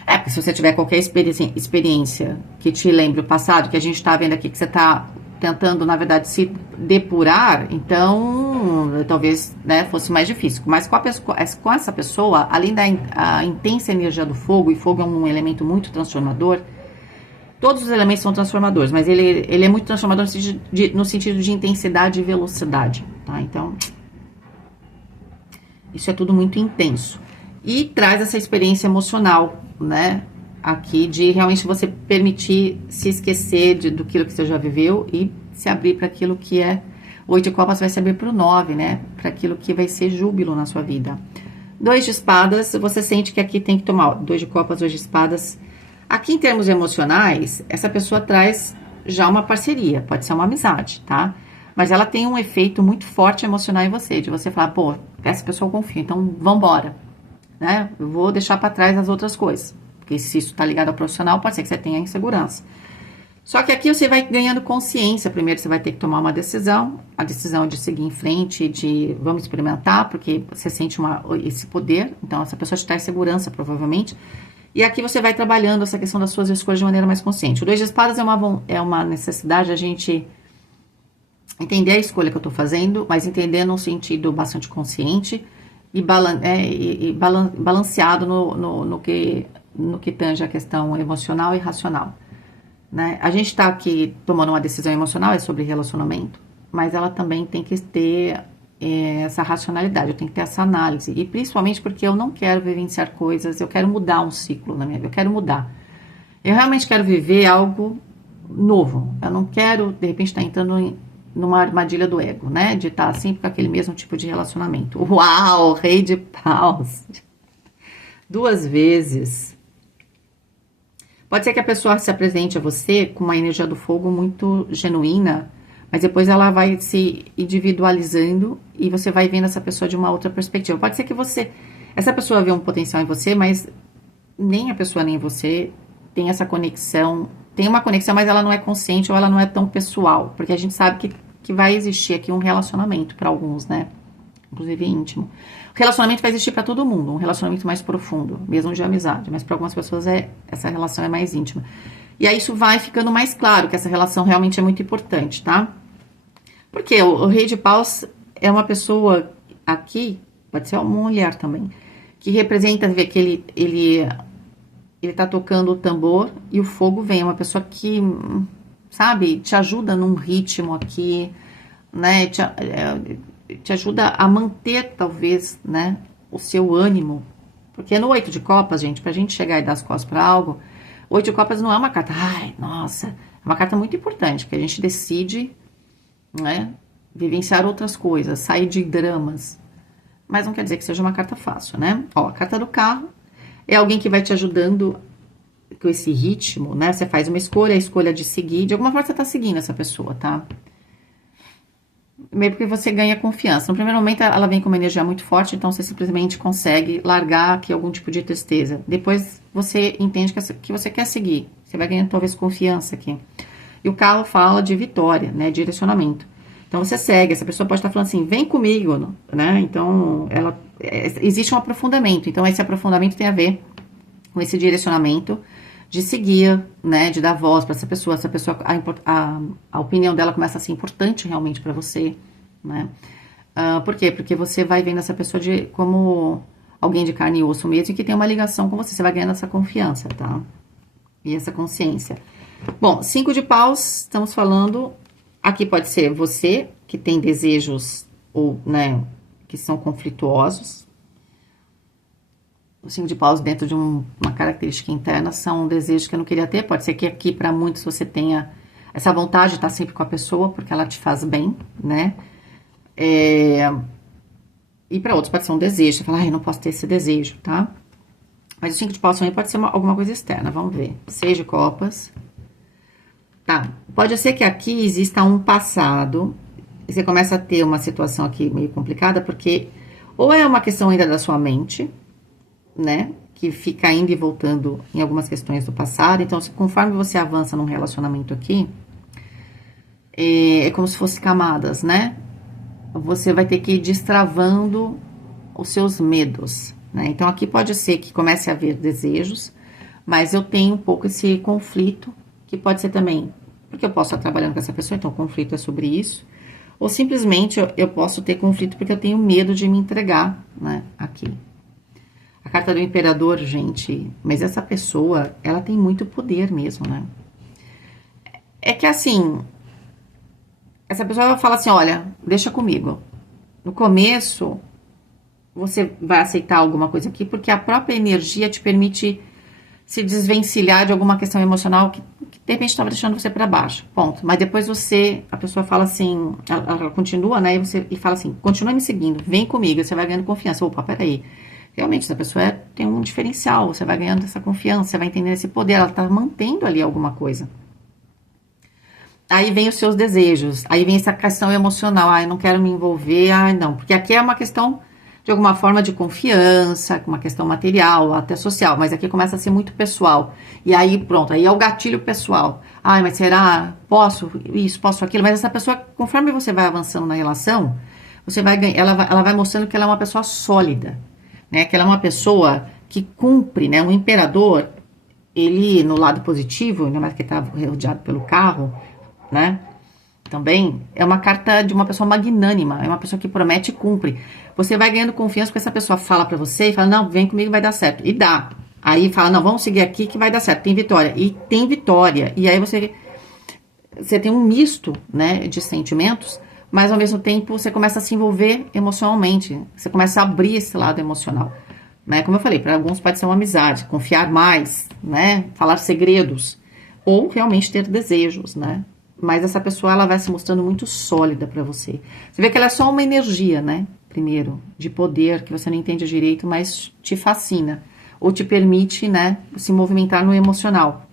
Porque se você tiver qualquer experiência que te lembre o passado, que a gente tá vendo aqui que você tá tentando, na verdade, se depurar, então, talvez, né, fosse mais difícil. Mas com essa pessoa, além da intensa energia do fogo, e fogo é um elemento muito transformador. Todos os elementos são transformadores, mas ele é muito transformador no sentido de intensidade e velocidade, tá? Então, isso é tudo muito intenso. E traz essa experiência emocional, né? Aqui de realmente você permitir se esquecer do que você já viveu e se abrir para aquilo que é... O 8 de copas vai se abrir para o 9, né? Para aquilo que vai ser júbilo na sua vida. 2 de espadas, você sente que aqui tem que tomar... 2 de copas, 2 de espadas... Aqui, em termos emocionais, essa pessoa traz já uma parceria, pode ser uma amizade, tá? Mas ela tem um efeito muito forte emocional em você, de você falar, pô, essa pessoa confia, então vambora, né? Eu vou deixar pra trás as outras coisas, porque se isso tá ligado ao profissional, pode ser que você tenha insegurança. Só que aqui você vai ganhando consciência, primeiro você vai ter que tomar uma decisão, a decisão de seguir em frente, de vamos experimentar, porque você sente esse poder, então essa pessoa te traz segurança, provavelmente. E aqui você vai trabalhando essa questão das suas escolhas de maneira mais consciente. O 2 de espadas é uma necessidade a gente entender a escolha que eu tô fazendo, mas entender num sentido bastante consciente e balanceado no que tange a questão emocional e racional, né? A gente tá aqui tomando uma decisão emocional, é sobre relacionamento, mas ela também tem que ter... essa racionalidade, eu tenho que ter essa análise, e principalmente porque eu não quero vivenciar coisas, eu quero mudar um ciclo na minha vida, eu quero mudar, eu realmente quero viver algo novo, eu não quero de repente estar entrando numa armadilha do ego, né, de estar sempre com aquele mesmo tipo de relacionamento. Uau, rei de paus, 2 vezes, Pode ser que a pessoa se apresente a você com uma energia do fogo muito genuína, mas depois ela vai se individualizando e você vai vendo essa pessoa de uma outra perspectiva. Pode ser que essa pessoa vê um potencial em você, mas nem a pessoa nem você tem essa conexão. Tem uma conexão, mas ela não é consciente ou ela não é tão pessoal, porque a gente sabe que vai existir aqui um relacionamento para alguns, né? Inclusive íntimo. O relacionamento vai existir para todo mundo, um relacionamento mais profundo, mesmo de amizade, mas para algumas pessoas essa relação é mais íntima. E aí isso vai ficando mais claro que essa relação realmente é muito importante, tá? Porque o rei de paus é uma pessoa aqui, pode ser uma mulher também, que representa, vê que ele tá tocando o tambor e o fogo vem, é uma pessoa que, sabe, te ajuda num ritmo aqui, né, te ajuda a manter, talvez, né, o seu ânimo. Porque no 8 de copas, gente, pra gente chegar e dar as costas pra algo, o 8 de copas não é uma carta, ai, nossa, é uma carta muito importante, que a gente decide, né, vivenciar outras coisas, sair de dramas. Mas não quer dizer que seja uma carta fácil, né? Ó, a carta do carro é alguém que vai te ajudando com esse ritmo, né? Você faz uma escolha, a escolha de seguir, de alguma forma você tá seguindo essa pessoa, tá? Meio porque você ganha confiança. No primeiro momento ela vem com uma energia muito forte, então você simplesmente consegue largar aqui algum tipo de tristeza. Depois você entende que você quer seguir. Você vai ganhando talvez confiança aqui. E o carro fala de vitória, né? Direcionamento. Então você segue, essa pessoa pode estar falando assim, vem comigo, né? Então existe um aprofundamento. Então esse aprofundamento tem a ver com esse direcionamento de seguir, né, de dar voz para essa pessoa, a opinião dela começa a ser importante realmente para você, né? Por quê? Porque você vai vendo essa pessoa como alguém de carne e osso mesmo, que tem uma ligação com você vai ganhando essa confiança, tá? E essa consciência. Bom, 5 de paus, estamos falando, aqui pode ser você, que tem desejos, ou, né, que são conflituosos. O 5 de paus dentro de uma característica interna são desejos que eu não queria ter. Pode ser que aqui para muitos você tenha essa vontade de estar sempre com a pessoa porque ela te faz bem, né? E para outros pode ser um desejo. Você fala, eu não posso ter esse desejo, tá? Mas o 5 de paus também pode ser alguma coisa externa. Vamos ver. 6 de copas. Tá. Pode ser que aqui exista um passado. E você começa a ter uma situação aqui meio complicada porque ou é uma questão ainda da sua mente, né, que fica indo e voltando em algumas questões do passado. Então, conforme você avança num relacionamento aqui, é como se fosse camadas, né? Você vai ter que ir destravando os seus medos, né? Então, aqui pode ser que comece a haver desejos, mas eu tenho um pouco esse conflito, que pode ser também, porque eu posso estar trabalhando com essa pessoa, então o conflito é sobre isso, ou simplesmente eu posso ter conflito porque eu tenho medo de me entregar, né, aqui. A carta do imperador, gente, mas essa pessoa, ela tem muito poder mesmo, né? É que assim, essa pessoa vai falar assim, olha, deixa comigo. No começo, você vai aceitar alguma coisa aqui, porque a própria energia te permite se desvencilhar de alguma questão emocional que de repente estava deixando você para baixo, ponto. Mas depois a pessoa fala assim, ela continua, né, e fala assim, continua me seguindo, vem comigo, você vai ganhando confiança. Opa, peraí. Realmente, essa pessoa tem um diferencial, você vai ganhando essa confiança, você vai entendendo esse poder, ela tá mantendo ali alguma coisa. Aí vem os seus desejos, aí vem essa questão emocional, eu não quero me envolver, não, porque aqui é uma questão, de alguma forma, de confiança, uma questão material, até social, mas aqui começa a ser muito pessoal, e aí pronto, aí é o gatilho pessoal, mas será, posso isso, posso aquilo, mas essa pessoa, conforme você vai avançando na relação, você vai ela vai mostrando que ela é uma pessoa sólida, né, que ela é uma pessoa que cumpre, né, um imperador, ele, no lado positivo, ainda mais que ele tá rodeado pelo carro, né, também, é uma carta de uma pessoa magnânima, é uma pessoa que promete e cumpre. Você vai ganhando confiança porque essa pessoa fala pra você e fala, não, vem comigo, vai dar certo, e dá. Aí fala, não, vamos seguir aqui que vai dar certo, tem vitória, e aí você tem um misto, né, de sentimentos, mas ao mesmo tempo você começa a se envolver emocionalmente, você começa a abrir esse lado emocional, né? Como eu falei, para alguns pode ser uma amizade, confiar mais, né? Falar segredos, ou realmente ter desejos, né? Mas essa pessoa, ela vai se mostrando muito sólida para você. Você vê que ela é só uma energia, né? Primeiro, de poder, que você não entende direito, mas te fascina, ou te permite, né, se movimentar no emocional.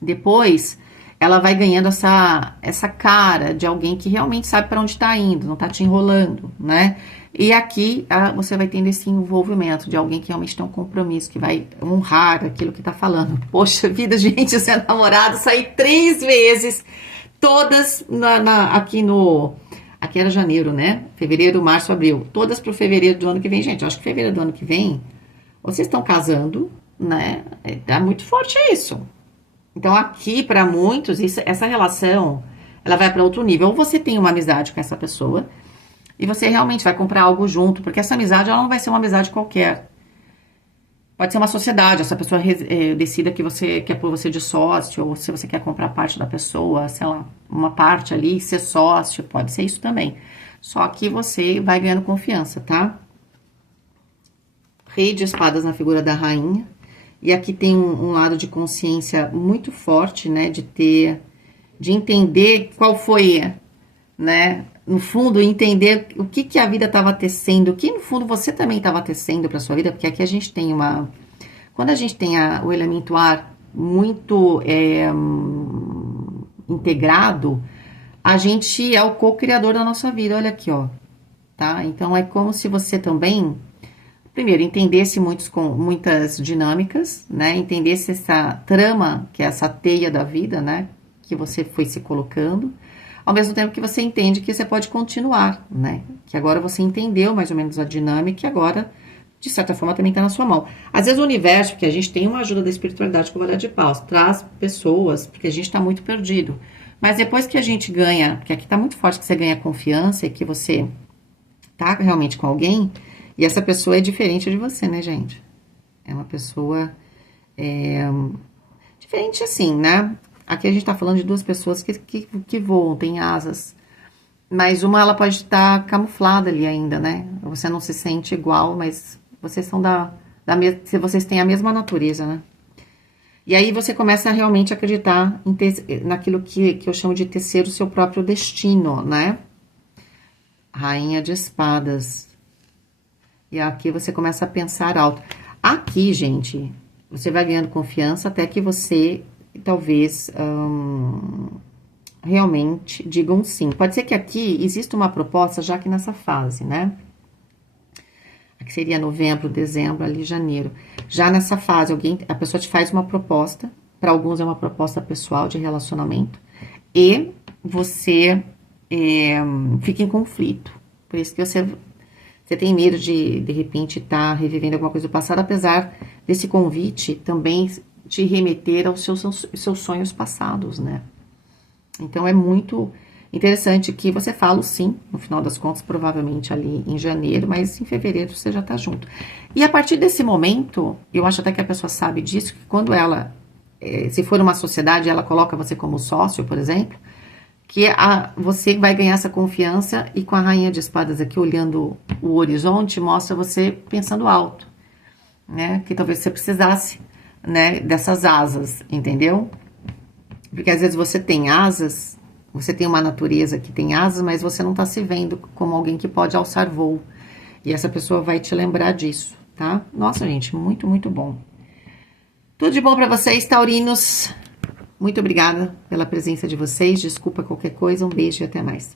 Depois, ela vai ganhando essa cara de alguém que realmente sabe para onde está indo, não está te enrolando, né? E aqui você vai tendo esse envolvimento de alguém que realmente tem um compromisso, que vai honrar aquilo que está falando. Poxa vida, gente, ser namorado, saí 3 vezes, todas aqui era janeiro, né? Fevereiro, março, abril. Todas pro fevereiro do ano que vem. Gente, eu acho que fevereiro do ano que vem, vocês estão casando, né? Tá muito forte isso. Então, aqui, para muitos, essa relação, ela vai para outro nível. Ou você tem uma amizade com essa pessoa, e você realmente vai comprar algo junto, porque essa amizade, ela não vai ser uma amizade qualquer. Pode ser uma sociedade, essa pessoa decida que você quer pôr você de sócio, ou se você quer comprar parte da pessoa, sei lá, uma parte ali, ser sócio, pode ser isso também. Só que você vai ganhando confiança, tá? Rei de espadas na figura da rainha. E aqui tem um lado de consciência muito forte, né? De entender qual foi, né? No fundo, entender o que a vida estava tecendo, o que no fundo você também estava tecendo para sua vida, porque aqui a gente tem quando a gente tem o elemento ar muito integrado, a gente é o co-criador da nossa vida, olha aqui, ó, tá? Então, é como se você também, primeiro, entendesse muitas dinâmicas, né? Entendesse essa trama, que é essa teia da vida, né? Que você foi se colocando, ao mesmo tempo que você entende que você pode continuar, né? Que agora você entendeu mais ou menos a dinâmica e agora, de certa forma, também está na sua mão. Às vezes o universo, porque a gente tem uma ajuda da espiritualidade com o Valete de Paus, traz pessoas, porque a gente está muito perdido. Mas depois que a gente ganha, porque aqui está muito forte que você ganha confiança e que você tá realmente com alguém, e essa pessoa é diferente de você, né, gente? É uma pessoa diferente assim, né? Aqui a gente tá falando de 2 pessoas que voam, têm asas. Mas uma, ela pode estar camuflada ali ainda, né? Você não se sente igual, mas vocês são vocês têm a mesma natureza, né? E aí você começa a realmente acreditar naquilo que eu chamo de tecer o seu próprio destino, né? Rainha de espadas. E aqui você começa a pensar alto. Aqui, gente, você vai ganhando confiança até que você, talvez, realmente diga um sim. Pode ser que aqui exista uma proposta já que nessa fase, né? Aqui seria novembro, dezembro, ali janeiro. Já nessa fase, a pessoa te faz uma proposta. Para alguns é uma proposta pessoal de relacionamento. E você fica em conflito. Por isso que você tem medo de repente, estar revivendo alguma coisa do passado, apesar desse convite também te remeter aos seus sonhos passados, né? Então, é muito interessante que você fala o sim, no final das contas, provavelmente ali em janeiro, mas em fevereiro você já tá junto. E a partir desse momento, eu acho até que a pessoa sabe disso, que quando ela, se for uma sociedade, ela coloca você como sócio, por exemplo, que você vai ganhar essa confiança e com a rainha de espadas aqui olhando o horizonte, mostra você pensando alto, né? Que talvez você precisasse, né, dessas asas, entendeu? Porque às vezes você tem asas, você tem uma natureza que tem asas, mas você não tá se vendo como alguém que pode alçar voo. E essa pessoa vai te lembrar disso, tá? Nossa, gente, muito, muito bom. Tudo de bom pra vocês, taurinos. Muito obrigada pela presença de vocês. Desculpa qualquer coisa. Um beijo e até mais.